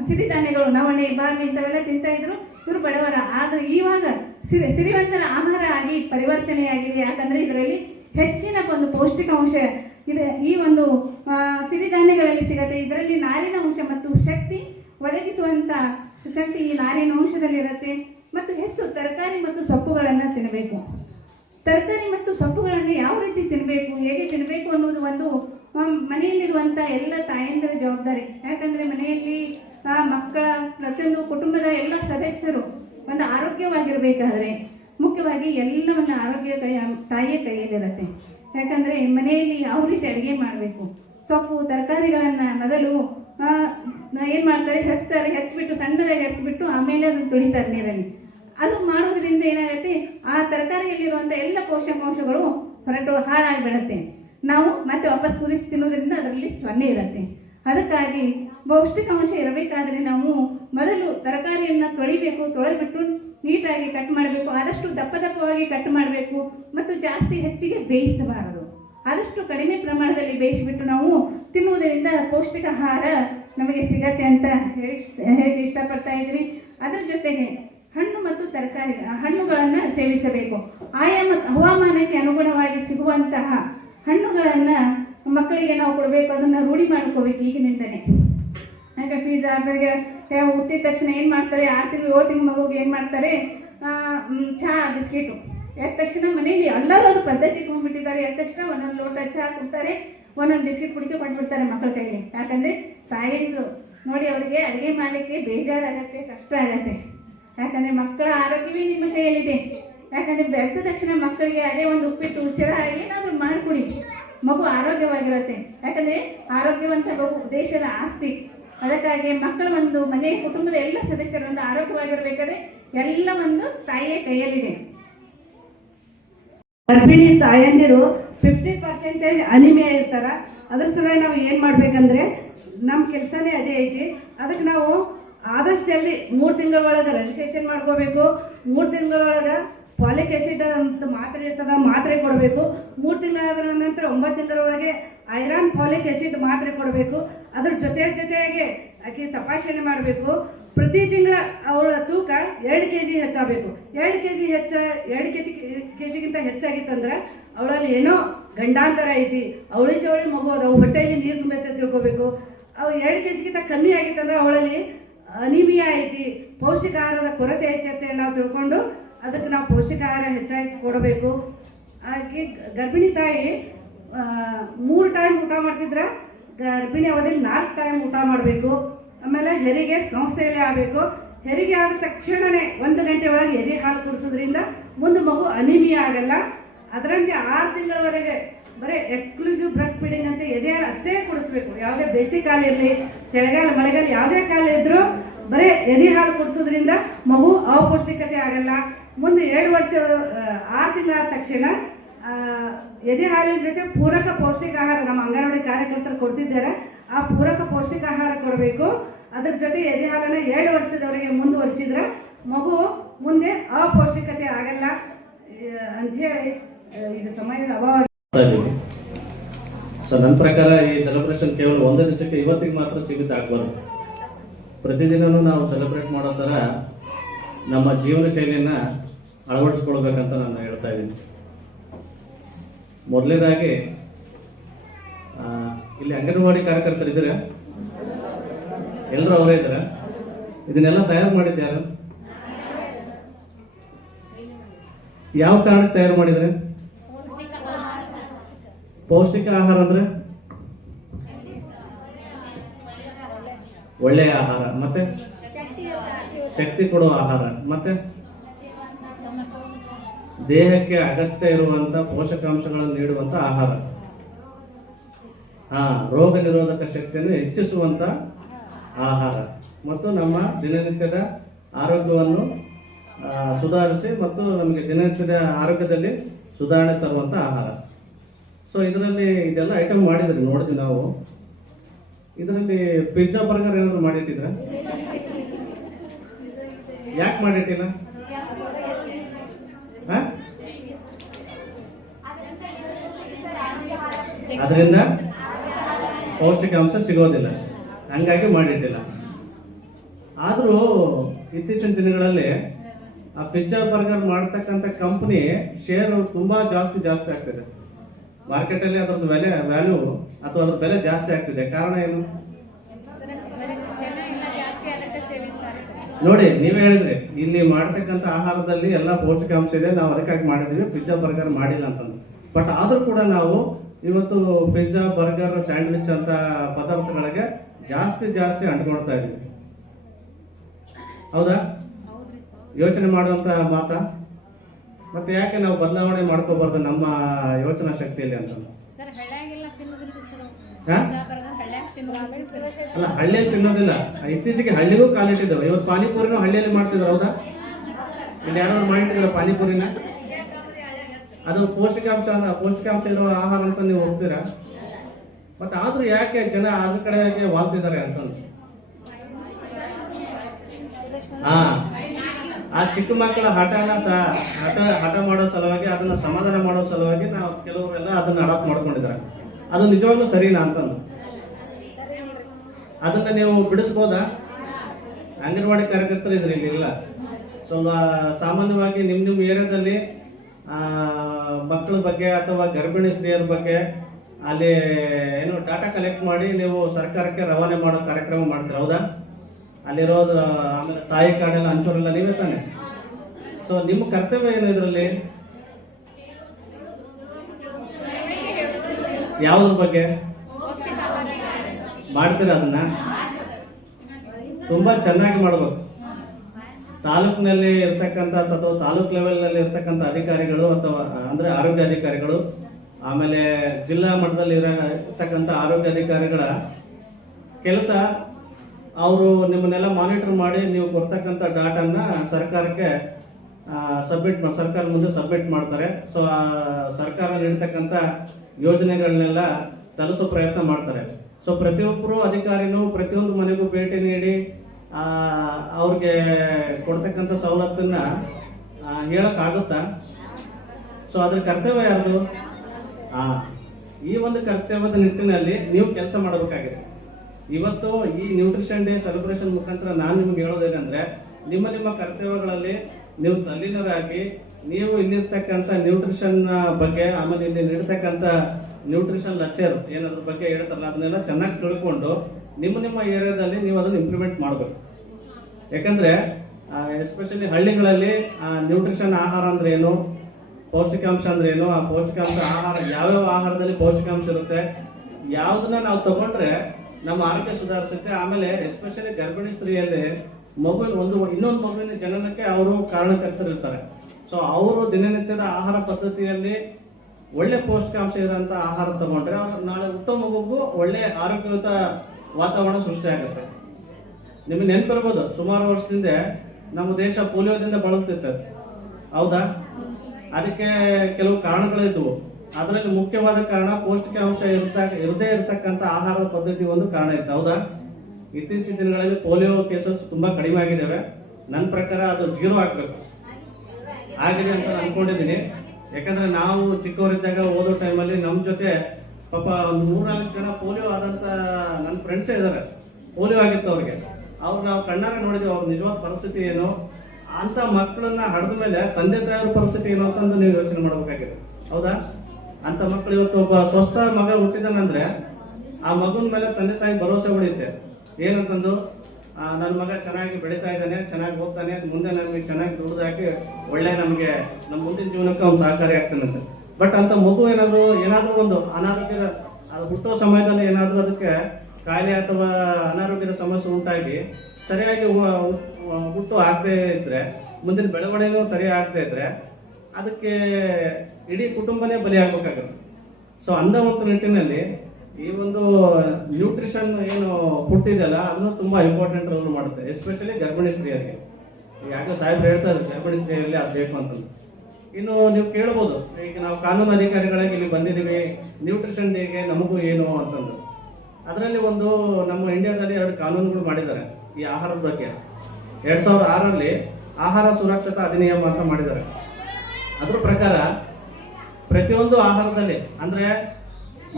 ಸಿರಿಧಾನ್ಯಗಳು, ನವಣೆ, ಬಾರ್ಲಿ ಇಂಥವೆಲ್ಲ ತಿಂತಾ ಇದ್ರು, ಇವರು ಬಡವರ. ಆದರೆ ಇವಾಗ ಸಿರಿವಂತರ ಆಹಾರ ಆಗಿ ಪರಿವರ್ತನೆಯಾಗಿದೆ. ಯಾಕಂದರೆ ಇದರಲ್ಲಿ ಹೆಚ್ಚಿನ ಒಂದು ಪೌಷ್ಟಿಕಾಂಶ ಇದೆ. ಈ ಒಂದು ಸಿರಿಧಾನ್ಯಗಳಲ್ಲಿ ಸಿಗುತ್ತೆ. ಇದರಲ್ಲಿ ನಾರಿನ ಅಂಶ ಮತ್ತು ಶಕ್ತಿ ಒದಗಿಸುವಂಥ ಶಕ್ತಿ ಈ ನಾರಿನ ಅಂಶದಲ್ಲಿರುತ್ತೆ. ಮತ್ತು ಹೆಚ್ಚು ತರಕಾರಿ ಮತ್ತು ಸೊಪ್ಪುಗಳನ್ನು ತಿನ್ನಬೇಕು. ತರಕಾರಿ ಮತ್ತು ಸೊಪ್ಪುಗಳನ್ನು ಯಾವ ರೀತಿ ತಿನ್ನಬೇಕು, ಹೇಗೆ ತಿನ್ನಬೇಕು ಅನ್ನೋದು ಒಂದು ಮನೆಯಲ್ಲಿರುವಂಥ ಎಲ್ಲ ತಾಯಂದಿರ ಜವಾಬ್ದಾರಿ. ಯಾಕಂದರೆ ಮನೆಯಲ್ಲಿ ಮಕ್ಕಳ ಪ್ರತಿಯೊಂದು ಕುಟುಂಬದ ಎಲ್ಲ ಸದಸ್ಯರು ಒಂದು ಆರೋಗ್ಯವಾಗಿರಬೇಕಾದ್ರೆ ಮುಖ್ಯವಾಗಿ ಎಲ್ಲವನ್ನು ಆರೋಗ್ಯ ತಾಯಿಯ ಕೈಯಲ್ಲಿರುತ್ತೆ. ಯಾಕಂದರೆ ಮನೆಯಲ್ಲಿ ಯಾವ ರೀತಿ ಅಡುಗೆ ಮಾಡಬೇಕು, ಸೊಪ್ಪು ತರಕಾರಿಗಳನ್ನು ಮೊದಲು ಏನು ಮಾಡ್ತಾರೆ, ಹೆಚ್ಚಿಬಿಟ್ಟು ಸಣ್ಣದಾಗಿ ಹೆಚ್ಚಿಬಿಟ್ಟು ಆಮೇಲೆ ಅದನ್ನು ತೊಳಿತಾರೆ ನೀರಲ್ಲಿ. ಅದು ಮಾಡೋದ್ರಿಂದ ಏನಾಗುತ್ತೆ, ಆ ತರಕಾರಿಯಲ್ಲಿರುವಂಥ ಎಲ್ಲ ಪೋಷಕಾಂಶಗಳು ಹೊರಟು ಹಾಳಾಗಿಬಿಡುತ್ತೆ. ನಾವು ಮತ್ತೆ ವಾಪಸ್ ಕುದಿಸಿ ತಿನ್ನೋದ್ರಿಂದ ಅದರಲ್ಲಿ ಸೊನ್ನೆ ಇರುತ್ತೆ. ಅದಕ್ಕಾಗಿ ಪೌಷ್ಟಿಕಾಂಶ ಇರಬೇಕಾದ್ರೆ ನಾವು ಮೊದಲು ತರಕಾರಿಯನ್ನು ತೊಳೆದ್ಬಿಟ್ಟು ನೀಟಾಗಿ ಕಟ್ ಮಾಡಬೇಕು. ಆದಷ್ಟು ದಪ್ಪವಾಗಿ ಕಟ್ ಮಾಡಬೇಕು ಮತ್ತು ಜಾಸ್ತಿ ಹೆಚ್ಚಿಗೆ ಬೇಯಿಸಬಾರದು. ಆದಷ್ಟು ಕಡಿಮೆ ಪ್ರಮಾಣದಲ್ಲಿ ಬೇಯಿಸಿಬಿಟ್ಟು ನಾವು ತಿನ್ನುವುದರಿಂದ ಪೌಷ್ಟಿಕ ಆಹಾರ ನಮಗೆ ಸಿಗತ್ತೆ ಅಂತ ಹೇಳಿ ಇಷ್ಟಪಡ್ತಾ ಇದ್ದೀನಿ. ಅದರ ಜೊತೆಗೆ ಹಣ್ಣು ಮತ್ತು ತರಕಾರಿ ಹಣ್ಣುಗಳನ್ನು ಸೇವಿಸಬೇಕು. ಆಯಾ ಹವಾಮಾನಕ್ಕೆ ಅನುಗುಣವಾಗಿ ಸಿಗುವಂತಹ ಹಣ್ಣುಗಳನ್ನು ಮಕ್ಕಳಿಗೆ ನಾವು ಕೊಡಬೇಕು. ಅದನ್ನು ರೂಢಿ ಮಾಡ್ಕೋಬೇಕು ಈಗಿನಿಂದನೇ. ಯಾಕೆ ಪಿಜ್ಜಾ ಬರ್ಗರ್ ಹುಟ್ಟಿದ ತಕ್ಷಣ ಏನು ಮಾಡ್ತಾರೆ, 6 ತಿಂಗಳು 7 ತಿಂಗಳು ಮಗುಗೆ ಏನು ಮಾಡ್ತಾರೆ, ಚಹಾ ಬಿಸ್ಕಿಟು ಎದ್ದ ತಕ್ಷಣ ಮನೆಯಲ್ಲಿ ಎಲ್ಲರೂ ಅದು ಪದ್ಧತಿ ಇಟ್ಕೊಂಡ್ಬಿಟ್ಟಿದ್ದಾರೆ. ಎದ್ದ ತಕ್ಷಣ ಒಂದೊಂದು ಲೋಟ ಚಹಾ ಕೊಡ್ತಾರೆ, ಒಂದೊಂದು ಬಿಸ್ಕಿಟ್ ಕುಡಿಕೆ ಕೊಟ್ಬಿಡ್ತಾರೆ ಮಕ್ಕಳ ಕೈಲಿ. ಯಾಕಂದರೆ ತಾಯಿಗಳು ನೋಡಿ ಅವರಿಗೆ ಅಡುಗೆ ಮಾಡಲಿಕ್ಕೆ ಬೇಜಾರಾಗತ್ತೆ, ಕಷ್ಟ ಆಗತ್ತೆ. ಯಾಕಂದರೆ ಮಕ್ಕಳ ಆರೋಗ್ಯವೇ ನಿಮ್ಮ ಕೈಯಲ್ಲಿದೆ. ಯಾಕಂದರೆ ಬೆಳೆದ ತಕ್ಷಣ ಮಕ್ಕಳಿಗೆ ಅದೇ ಒಂದು ಉಪ್ಪಿಟ್ಟು ಶಿರಾ ಏನಾದರೂ ಮಾಡಿಕೊಡಿ, ಮಗು ಆರೋಗ್ಯವಾಗಿರುತ್ತೆ. ಯಾಕಂದರೆ ಆರೋಗ್ಯವಂತ ಮಗು ದೇಶದ ಆಸ್ತಿ. ಅದಕ್ಕಾಗಿ ಮಕ್ಕಳ ಒಂದು ಮನೆ ಕುಟುಂಬದ ಎಲ್ಲ ಸದಸ್ಯರೊಂದು ಆರೋಗ್ಯವಾಗಿರಬೇಕಾದ್ರೆ ಎಲ್ಲ ಒಂದು ತಾಯಿಯ ಕೈಯಲ್ಲಿದೆ. ಗರ್ಭಿಣಿ ತಾಯಂದಿರು 50% ಅನಿಮಿಯಾ ಇರ್ತಾರ. ಅದ್ರ ಸಲುವಾಗಿ ನಾವು ಏನು ಮಾಡ್ಬೇಕಂದ್ರೆ ನಮ್ಮ ಕೆಲಸನೇ ಅದೇ ಐತಿ. ಅದಕ್ಕೆ ನಾವು ಆದಷ್ಟು ಜಲ್ದಿ 3 ತಿಂಗಳ ಒಳಗೆ ರಿಜಿಸ್ಟ್ರೇಷನ್ ಮಾಡ್ಕೋಬೇಕು. 3 ತಿಂಗಳ ಒಳಗೆ ಫಾಲಿಕ್ ಆ್ಯಸಿಡ್ ಅಂತ ಮಾತ್ರೆ ಇರ್ತದ, ಮಾತ್ರೆ ಕೊಡಬೇಕು. 3 ತಿಂಗಳಾದ ನಂತರ 9 ತಿಂಗಳ ಒಳಗೆ ಐರನ್ ಫಾಲಿಕ್ ಆ್ಯಸಿಡ್ ಮಾತ್ರೆ ಕೊಡಬೇಕು. ಅದ್ರ ಜೊತೆಯಾಗಿ ಆಕೆ ತಪಾಸಣೆ ಮಾಡಬೇಕು. ಪ್ರತಿ ತಿಂಗಳ ಅವಳ ತೂಕ 2 kg ಹೆಚ್ಚಾಗಬೇಕು. 2 kg ಹೆಚ್ಚಾಗಿತ್ತಂದ್ರೆ ಅವಳಲ್ಲಿ ಏನೋ ಗಂಡಾಂತರ ಐತಿ, ಅವಳಿ ಮಗು ಅದ, ಹೊಟ್ಟೆಯಲ್ಲಿ ನೀರು ತುಂಬೈತೆ ತಿಳ್ಕೊಬೇಕು. ಅವು 2 kg ಕಮ್ಮಿ ಆಗಿತ್ತಂದ್ರೆ ಅವಳಲ್ಲಿ ಅನಿಮಿಯಾ ಐತಿ, ಪೌಷ್ಟಿಕ ಆಹಾರದ ಕೊರತೆ ಐತಿ ಅಂತ ನಾವು ತಿಳ್ಕೊಂಡು ಅದಕ್ಕೆ ನಾವು ಪೌಷ್ಟಿಕ ಆಹಾರ ಹೆಚ್ಚಾಗಿ ಕೊಡಬೇಕು. ಆಕೆ ಗರ್ಭಿಣಿ ತಾಯಿ 3 ಟೈಮ್ ಊಟ ಮಾಡ್ತಿದ್ರೆ ಗರ್ಭಿಣಿ ಅವಧಿಯಲ್ಲಿ 4 ಟೈಮ್ ಊಟ ಮಾಡಬೇಕು. ಆಮೇಲೆ ಹೆರಿಗೆ ಸಂಸ್ಥೆಯಲ್ಲೇ ಆಗಬೇಕು. ಹೆರಿಗೆ ಆದ ತಕ್ಷಣವೇ 1 ಗಂಟೆ ಒಳಗೆ ಎದೆ ಹಾಲು ಕುಡಿಸೋದ್ರಿಂದ ಮುಂದೆ ಮಗು ಅನಿಮಿಯಾ ಆಗಲ್ಲ. ಅದರಂತೆ 6 ತಿಂಗಳವರೆಗೆ ಬರೀ ಎಕ್ಸ್ಕ್ಲೂಸಿವ್ ಬ್ರೆಸ್ಟ್ ಫೀಡಿಂಗ್ ಅಂತ ಎದೆ ಹಾಲು ಅಷ್ಟೇ ಕುಡಿಸ್ಬೇಕು. ಯಾವುದೇ ಬೇಸಿಗೆ ಕಾಲ ಇರಲಿ, ಚಳಿಗಾಲ ಮಳೆಗಾಲ ಯಾವುದೇ ಕಾಲ ಇದ್ರೂ ಬರೀ ಎದೆ ಹಾಲು ಕುಡಿಸೋದ್ರಿಂದ ಮಗು ಅಪೌಷ್ಟಿಕತೆ ಆಗಲ್ಲ. ಮುಂದೆ 7 ವರ್ಷ 6 ತಿಂಗಳಾದ ತಕ್ಷಣ ಎದೆ ಹಾಲಿನ ಜೊತೆ ಪೂರಕ ಪೌಷ್ಟಿಕ ಆಹಾರ ನಮ್ಮ ಅಂಗನವಾಡಿ ಕಾರ್ಯಕರ್ತರು ಕೊಡ್ತಿದ್ದಾರೆ. ಆ ಪೂರಕ ಪೌಷ್ಟಿಕ ಆಹಾರ ಕೊಡಬೇಕು. ಅದ್ರ ಜೊತೆ ಎದೆ ಹಾಲನ್ನು 7 ವರ್ಷದವರೆಗೆ ಮುಂದುವರಿಸಿದ್ರೆ ಮಗು ಮುಂದೆ ಅಪೌಷ್ಟಿಕತೆ ಆಗಲ್ಲ ಅಂಥೇಳಿ ಈಗ ಸಮಯದ ಅಭಾವ. ಸೊ ನನ್ನ ಪ್ರಕಾರ ಈ ಸೆಲೆಬ್ರೇಷನ್ ಕೇವಲ ಒಂದೇ ದಿವಸಕ್ಕೆ ಇವತ್ತಿಗೆ ಮಾತ್ರ ಸೀಮಿತ ಆಗಬಾರ್ದು. ಪ್ರತಿದಿನವೂ ನಾವು ಸೆಲೆಬ್ರೇಟ್ ಮಾಡೋ ಥರ ನಮ್ಮ ಜೀವನ ಶೈಲಿಯನ್ನು ಅಳವಡಿಸ್ಕೊಳ್ಬೇಕಂತ ನಾನು ಹೇಳ್ತಾ ಇದ್ದೀನಿ. ಮೊದಲನೇದಾಗಿ ಇಲ್ಲಿ ಅಂಗನವಾಡಿ ಕಾರ್ಯಕರ್ತರಿದ್ದೀರಾ? ಎಲ್ಲರೂ ಅವರೇ ಇದ್ದೀರಾ? ಇದನ್ನೆಲ್ಲ ತಯಾರು ಮಾಡಿದ್ದು ಯಾರು? ಯಾವ ಕಾರಣಕ್ಕೆ ತಯಾರು ಮಾಡಿದ್ರೆ? ಪೌಷ್ಟಿಕ ಆಹಾರ ಅಂದ್ರೆ ಒಳ್ಳೆಯ ಆಹಾರ, ಮತ್ತೆ ಶಕ್ತಿ ಕೊಡುವ ಆಹಾರ, ಮತ್ತೆ ದೇಹಕ್ಕೆ ಅಗತ್ಯ ಇರುವಂತ ಪೋಷಕಾಂಶಗಳನ್ನು ನೀಡುವಂತ ಆಹಾರ, ರೋಗ ನಿರೋಧಕ ಶಕ್ತಿಯನ್ನು ಹೆಚ್ಚಿಸುವಂತ ಆಹಾರ, ಮತ್ತು ನಮ್ಮ ದಿನನಿತ್ಯದ ಆರೋಗ್ಯವನ್ನು ಸುಧಾರಿಸಿ ಮತ್ತು ನಮಗೆ ದಿನನಿತ್ಯದ ಆರೋಗ್ಯದಲ್ಲಿ ಸುಧಾರಣೆ ತರುವಂತ ಆಹಾರ. ಸೊ ಇದರಲ್ಲಿ ಇದೆಲ್ಲ ಐಟಮ್ ಮಾಡಿದ್ರಿ, ನೋಡಿದ್ವಿ ನಾವು. ಇದರಲ್ಲಿ ಪಿಜ್ಜಾ ಬರ್ಗರ್ ಏನಾದ್ರು ಮಾಡಿಟ್ಟಿದ್ರ? ಯಾಕೆ ಮಾಡಿಟ್ಟಿಲ್ಲ? ಅದರಿಂದ ಪೌಷ್ಟಿಕಾಂಶ ಸಿಗೋದಿಲ್ಲ, ಹಂಗಾಗಿ ಮಾಡಿಟ್ಟಿಲ್ಲ. ಆದರೂ ಇತ್ತೀಚಿನ ದಿನಗಳಲ್ಲಿ ಆ ಪಿಜ್ಜಾ ಬರ್ಗರ್ ಮಾಡ್ತಕ್ಕಂಥ ಕಂಪನಿ ಶೇರ್ ತುಂಬಾ ಜಾಸ್ತಿ ಆಗ್ತಿದೆ ಮಾರ್ಕೆಟಲ್ಲಿ. ಅದರದ್ದು ವ್ಯಾಲ್ಯೂ ಅಥವಾ ಅದ್ರ ಬೆಲೆ ಜಾಸ್ತಿ ಆಗ್ತಿದೆ. ಕಾರಣ ಏನು ನೋಡಿ, ನೀವೇ ಹೇಳಿದ್ರಿ ಇಲ್ಲಿ ಮಾಡ್ತಕ್ಕಂಥ ಆಹಾರದಲ್ಲಿ ಎಲ್ಲ ಪೌಷ್ಟಿಕಾಂಶ ಇದೆ, ನಾವು ಅದಕ್ಕಾಗಿ ಮಾಡಿದ್ವಿ, ಪಿಜ್ಜಾ ಬರ್ಗರ್ ಮಾಡಿಲ್ಲ ಅಂತಂದು. ಬಟ್ ಆದ್ರೂ ಕೂಡ ನಾವು ಇವತ್ತು ಪಿಜ್ಜಾ ಬರ್ಗರ್ ಸ್ಯಾಂಡ್ವಿಚ್ ಅಂತ ಪದಾರ್ಥಗಳಿಗೆ ಜಾಸ್ತಿ ಅಂಟ್ಕೊಳ್ತಾ ಇದೀವಿ. ಹೌದಾ? ಯೋಚನೆ ಮಾಡುವಂತ ಮಾತಾ. ಮತ್ತೆ ಯಾಕೆ ನಾವು ಬದಲಾವಣೆ ಮಾಡ್ಕೋಬಾರ್ದು ನಮ್ಮ ಯೋಚನಾ ಶಕ್ತಿಯಲ್ಲಿ ಅಂತ? ಅಲ್ಲ, ಹಳ್ಳಿಯಲ್ಲಿ ತಿನ್ನೋದಿಲ್ಲ. ಇತ್ತೀಚೆಗೆ ಹಳ್ಳಿಗೂ ಕಾಲಿಟ್ಟಿದ್ದಾವೆ. ಇವತ್ತು ಪಾನಿಪುರಿನೂ ಹಳ್ಳಿಯಲ್ಲಿ ಮಾಡ್ತಿದ್ರು. ಹೌದಾ? ಇಲ್ಲಿ ಯಾರು ಮಾಡಿಟ್ಟಿದ್ರ ಪಾನಿಪುರಿನ? ಅದು ಪೌಷ್ಟಿಕಾಂಶ ಇರೋ ಆಹಾರ ಅಂತ ನೀವು ಹೋಗ್ತೀರಾ. ಮತ್ತೆ ಆದ್ರೂ ಯಾಕೆ ಜನ ಅದ್ರ ಕಡೆಗೆ ವಾಲ್ತಿದ್ದಾರೆ ಅಂತಂದು? ಆ ಚಿಕ್ಕ ಮಕ್ಕಳ ಹಠ ಮಾಡೋ ಸಲುವಾಗಿ, ಅದನ್ನ ಸಮಾಧಾನ ಮಾಡೋ ಸಲುವಾಗಿ ನಾವು ಕೆಲವರೆಲ್ಲ ಅದನ್ನ ಅಡಾಪ್ಟ್ ಮಾಡ್ಕೊಂಡಿದ್ದಾರೆ. ಅದು ನಿಜವಾಗ್ಲೂ ಸರಿನಾ ಅಂತಂದು? ಅದನ್ನ ನೀವು ಬಿಡಿಸ್ಬೋದಾ? ಅಂಗನವಾಡಿ ಕಾರ್ಯಕರ್ತರು ಇದ್ರಿ, ಇಲ್ಲಿ ಇಲ್ಲ. ಸ್ವಲ್ಪ ಸಾಮಾನ್ಯವಾಗಿ ನಿಮ್ಮ ಏರಿಯಾದಲ್ಲಿ ಮಕ್ಕಳ ಬಗ್ಗೆ ಅಥವಾ ಗರ್ಭಿಣಿ ಸ್ತ್ರೀಯರ ಬಗ್ಗೆ ಅಲ್ಲಿ ಏನು ಡಾಟಾ ಕಲೆಕ್ಟ್ ಮಾಡಿ ನೀವು ಸರ್ಕಾರಕ್ಕೆ ರವಾನೆ ಮಾಡೋ ಕಾರ್ಯಕ್ರಮ ಮಾಡ್ತೀರ. ಹೌದಾ? ಅಲ್ಲಿರೋದು ಆಮೇಲೆ ತಾಯಿ ಕಾರ್ಡೆಲ್ಲ ಹಂಚೋರೆಲ್ಲ ನೀವೇ ತಾನೆ. ಸೊ ನಿಮ್ಮ ಕರ್ತವ್ಯ ಏನು ಇದರಲ್ಲಿ? ಯಾವುದ್ರ ಬಗ್ಗೆ ಮಾಡ್ತೀರ? ಅದನ್ನ ತುಂಬಾ ಚೆನ್ನಾಗಿ ಮಾಡ್ಬೇಕು. ತಾಲೂಕಿನಲ್ಲಿ ಇರ್ತಕ್ಕಂಥ ಅಥವಾ ತಾಲೂಕ್ ಲೆವೆಲ್ ನಲ್ಲಿ ಇರ್ತಕ್ಕಂಥ ಅಧಿಕಾರಿಗಳು ಅಥವಾ ಅಂದ್ರೆ ಆರೋಗ್ಯ ಅಧಿಕಾರಿಗಳು, ಆಮೇಲೆ ಜಿಲ್ಲಾ ಮಟ್ಟದಲ್ಲಿ ಇರ್ತಕ್ಕಂಥ ಆರೋಗ್ಯ ಅಧಿಕಾರಿಗಳ ಕೆಲಸ, ಅವರು ನಿಮ್ಮನ್ನೆಲ್ಲ ಮಾನಿಟರ್ ಮಾಡಿ ನೀವು ಕೊಡ್ತಕ್ಕಂಥ ಡಾಟಾನ ಸರ್ಕಾರಕ್ಕೆ ಸರ್ಕಾರ ಮುಂದೆ ಸಬ್ಮಿಟ್ ಮಾಡ್ತಾರೆ. ಸೊ ಸರ್ಕಾರ ನೀಡ್ತಕ್ಕಂಥ ಯೋಜನೆಗಳನ್ನೆಲ್ಲ ತಲುಪಿಸೋ ಪ್ರಯತ್ನ ಮಾಡ್ತಾರೆ. ಸೊ ಪ್ರತಿಯೊಬ್ಬರು ಅಧಿಕಾರಿನೂ ಪ್ರತಿಯೊಂದು ಮನೆಗೂ ಭೇಟಿ ನೀಡಿ ಅವ್ರಿಗೆ ಕೊಡ್ತಕ್ಕಂಥ ಸವಲತ್ತನ್ನ ಹೇಳಕ್ಕಾಗುತ್ತಾ? ಸೊ ಅದ್ರ ಕರ್ತವ್ಯ ಯಾರ್ದು? ಈ ಒಂದು ಕರ್ತವ್ಯದ ನಿಟ್ಟಿನಲ್ಲಿ ನೀವು ಕೆಲಸ ಮಾಡಬೇಕಾಗಿದೆ. ಇವತ್ತು ಈ ನ್ಯೂಟ್ರಿಷನ್ ಡೇ ಸೆಲೆಬ್ರೇಷನ್ ಮುಖಾಂತರ ನಾನು ನಿಮ್ಗೆ ಹೇಳೋದೇನೆಂದ್ರೆ, ನಿಮ್ಮ ಕರ್ತವ್ಯಗಳಲ್ಲಿ ನೀವು ತಲ್ಲೀನರಾಗಿ ನೀವು ಇಲ್ಲಿರ್ತಕ್ಕಂಥ ನ್ಯೂಟ್ರಿಷನ್ ಬಗ್ಗೆ, ಆಮೇಲೆ ಇಲ್ಲಿ ನೀಡ್ತಕ್ಕಂಥ ನ್ಯೂಟ್ರಿಷನ್ ಲೆಕ್ಚರ್ ಏನಾದ್ರ ಬಗ್ಗೆ ಹೇಳ್ತಾರಲ್ಲ ಅದನ್ನೆಲ್ಲ ಚೆನ್ನಾಗಿ ತಿಳ್ಕೊಂಡು ನಿಮ್ಮ ಏರಿಯಾದಲ್ಲಿ ನೀವು ಅದನ್ನು ಇಂಪ್ಲಿಮೆಂಟ್ ಮಾಡಬೇಕು. ಯಾಕಂದ್ರೆ ಎಸ್ಪೆಷಲಿ ಹಳ್ಳಿಗಳಲ್ಲಿ ನ್ಯೂಟ್ರಿಷನ್ ಆಹಾರ ಅಂದ್ರೆ ಏನು, ಪೌಷ್ಟಿಕಾಂಶ ಅಂದ್ರೆ ಏನು, ಆ ಪೌಷ್ಟಿಕಾಂಶ ಆಹಾರ ಯಾವ್ಯಾವ ಆಹಾರದಲ್ಲಿ ಪೌಷ್ಟಿಕಾಂಶ ಇರುತ್ತೆ, ಯಾವುದನ್ನ ನಾವು ತಗೊಂಡ್ರೆ ನಮ್ಮ ಆರೋಗ್ಯ ಸುಧಾರಿಸುತ್ತೆ. ಆಮೇಲೆ ಎಸ್ಪೆಷಲಿ ಗರ್ಭಿಣಿ ಸ್ತ್ರೀಯಲ್ಲಿ ಇನ್ನೊಂದು ಮಗುವಿನ ಜನನಕ್ಕೆ ಅವರು ಕಾರಣಕರ್ತರಿರ್ತಾರೆ. ಸೊ ಅವರು ದಿನನಿತ್ಯದ ಆಹಾರ ಪದ್ಧತಿಯಲ್ಲಿ ಒಳ್ಳೆ ಪೌಷ್ಟಿಕಾಂಶ ಇರೋಂಥ ಆಹಾರ ತಗೊಂಡ್ರೆ ನಾಳೆ ಹುಟ್ಟೋ ಮಗುಗೂ ಒಳ್ಳೆ ಆರೋಗ್ಯಯುತ ವಾತಾವರಣ ಸೃಷ್ಟಿಯಾಗುತ್ತೆ. ನಿಮಗೆ ನೆನಪಿರ್ಬೋದು, ಸುಮಾರು ವರ್ಷದಿಂದ ನಮ್ಮ ದೇಶ ಪೋಲಿಯೋದಿಂದ ಬಳಲ್ತಿತ್ತು, ಹೌದಾ? ಅದಕ್ಕೆ ಕೆಲವು ಕಾರಣಗಳಿದ್ವು. ಅದರಲ್ಲಿ ಮುಖ್ಯವಾದ ಕಾರಣ ಪೌಷ್ಟಿಕಾಂಶ ಇರದೇ ಇರತಕ್ಕಂಥ ಆಹಾರದ ಪದ್ಧತಿ ಒಂದು ಕಾರಣ ಇತ್ತು, ಹೌದಾ? ಇತ್ತೀಚಿನ ದಿನಗಳಲ್ಲಿ ಪೋಲಿಯೋ ಕೇಸಸ್ ತುಂಬಾ ಕಡಿಮೆ ಆಗಿದ್ದಾವೆ. ನನ್ನ ಪ್ರಕಾರ ಅದು 0 ಆಗ್ಬೇಕು, ಆಗಿದೆ ಅಂತ ಅನ್ಕೊಂಡಿದ್ದೀನಿ. ಯಾಕಂದ್ರೆ ನಾವು ಚಿಕ್ಕವರಿದ್ದಾಗ ಓದೋ ಟೈಮಲ್ಲಿ ನಮ್ಮ ಜೊತೆ ಪಾಪ ಒಂದು 3-4 ಜನ ಪೋಲಿಯೋ ಆದಂತ ನನ್ನ ಫ್ರೆಂಡ್ಸೇ ಇದ್ದಾರೆ, ಪೋಲಿಯೋ ಆಗಿತ್ತು ಅವ್ರಿಗೆ. ಅವ್ರು ನಾವು ಕಣ್ಣಾರೆ ನೋಡಿದ್ವಿ ಅವ್ರ ನಿಜವಾದ ಪರಿಸ್ಥಿತಿ ಏನು ಅಂತ. ಮಕ್ಕಳನ್ನ ಹಡ್ದ ಮೇಲೆ ತಂದೆ ತಾಯಿಯವ್ರ ಪರಿಸ್ಥಿತಿ ಏನು ಅಂತಂದು ನೀವು ಯೋಚನೆ ಮಾಡ್ಬೇಕಾಗಿದೆ, ಹೌದಾ? ಅಂತ ಮಕ್ಕಳು ಇವತ್ತು ಒಬ್ಬ ಸ್ವಸ್ಥ ಮಗ ಹುಟ್ಟಿದಾನಂದ್ರೆ ಆ ಮಗುನ ಮೇಲೆ ತಂದೆ ತಾಯಿ ಭರವಸೆ ಉಳಿಯುತ್ತೆ. ಏನಂತಂದು ನನ್ನ ಮಗ ಚೆನ್ನಾಗಿ ಬೆಳೀತಾ ಇದ್ದಾನೆ, ಚೆನ್ನಾಗಿ ಓದ್ತಾನೆ, ಮುಂದೆ ನಮಗೆ ಚೆನ್ನಾಗಿ ದುಡ್ದು ಹಾಕಿ ಒಳ್ಳೆ ನಮಗೆ ನಮ್ಮ ಮುಂದಿನ ಜೀವನಕ್ಕೆ ಅವ್ನು ಸಹಕಾರಿ ಆಗ್ತಾನಂತೆ. ಬಟ್ ಅಂತ ಮಗು ಏನಾದ್ರೂ ಒಂದು ಅನಾರೋಗ್ಯದ ಹುಟ್ಟೋ ಸಮಯದಲ್ಲಿ ಏನಾದ್ರೂ ಅದಕ್ಕೆ ಕಾಯಿಲೆ ಅಥವಾ ಅನಾರೋಗ್ಯದ ಸಮಸ್ಯೆ ಉಂಟಾಗಿ ಸರಿಯಾಗಿ ಹುಟ್ಟು ಆಗದೆ ಇದ್ರೆ, ಮುಂದಿನ ಬೆಳವಣಿಗೆ ಸರಿಯಾಗಿ ಆಗದೆ ಇದ್ರೆ ಅದಕ್ಕೆ ಇಡೀ ಕುಟುಂಬನೇ ಬಲಿ ಆಗ್ಬೇಕಾಗುತ್ತೆ. ಸೊ ಅಂದ ಒಂದು ನಿಟ್ಟಿನಲ್ಲಿ ಈ ಒಂದು ನ್ಯೂಟ್ರಿಷನ್ ಏನು ಫುಡ್ ಇದೆಯಲ್ಲ ಅದನ್ನು ತುಂಬಾ ಇಂಪಾರ್ಟೆಂಟ್ ರೋಲ್ ಮಾಡುತ್ತೆ, ಎಸ್ಪೆಷಲಿ ಗರ್ಭಿಣಿ ಸ್ತ್ರೀಯರಿಗೆ. ಯಾಕೆ ಸಾಹೇಬ್ರು ಹೇಳ್ತಾರೆ ಗರ್ಭಿಣಿ ಸ್ತ್ರೀಯರಲ್ಲಿ ಅದು ಬೇಕು ಅಂತಂದು. ಇನ್ನು ನೀವು ಕೇಳ್ಬೋದು, ಈಗ ನಾವು ಕಾನೂನು ಅಧಿಕಾರಿಗಳಾಗಿ ಇಲ್ಲಿ ಬಂದಿದ್ದೀವಿ, ನ್ಯೂಟ್ರಿಷನ್ ಡೇಗೆ ನಮಗೂ ಏನು ಅಂತಂದು. ಅದರಲ್ಲಿ ಒಂದು ನಮ್ಮ ಇಂಡಿಯಾದಲ್ಲಿ 2 ಕಾನೂನುಗಳು ಮಾಡಿದ್ದಾರೆ ಈ ಆಹಾರದ ಬಗ್ಗೆ. 2006ರಲ್ಲಿ ಆಹಾರ ಸುರಕ್ಷತಾ ಅಧಿನಿಯಮ ಅಂತ ಮಾಡಿದ್ದಾರೆ. ಅದ್ರ ಪ್ರಕಾರ ಪ್ರತಿಯೊಂದು ಆಹಾರದಲ್ಲಿ, ಅಂದ್ರೆ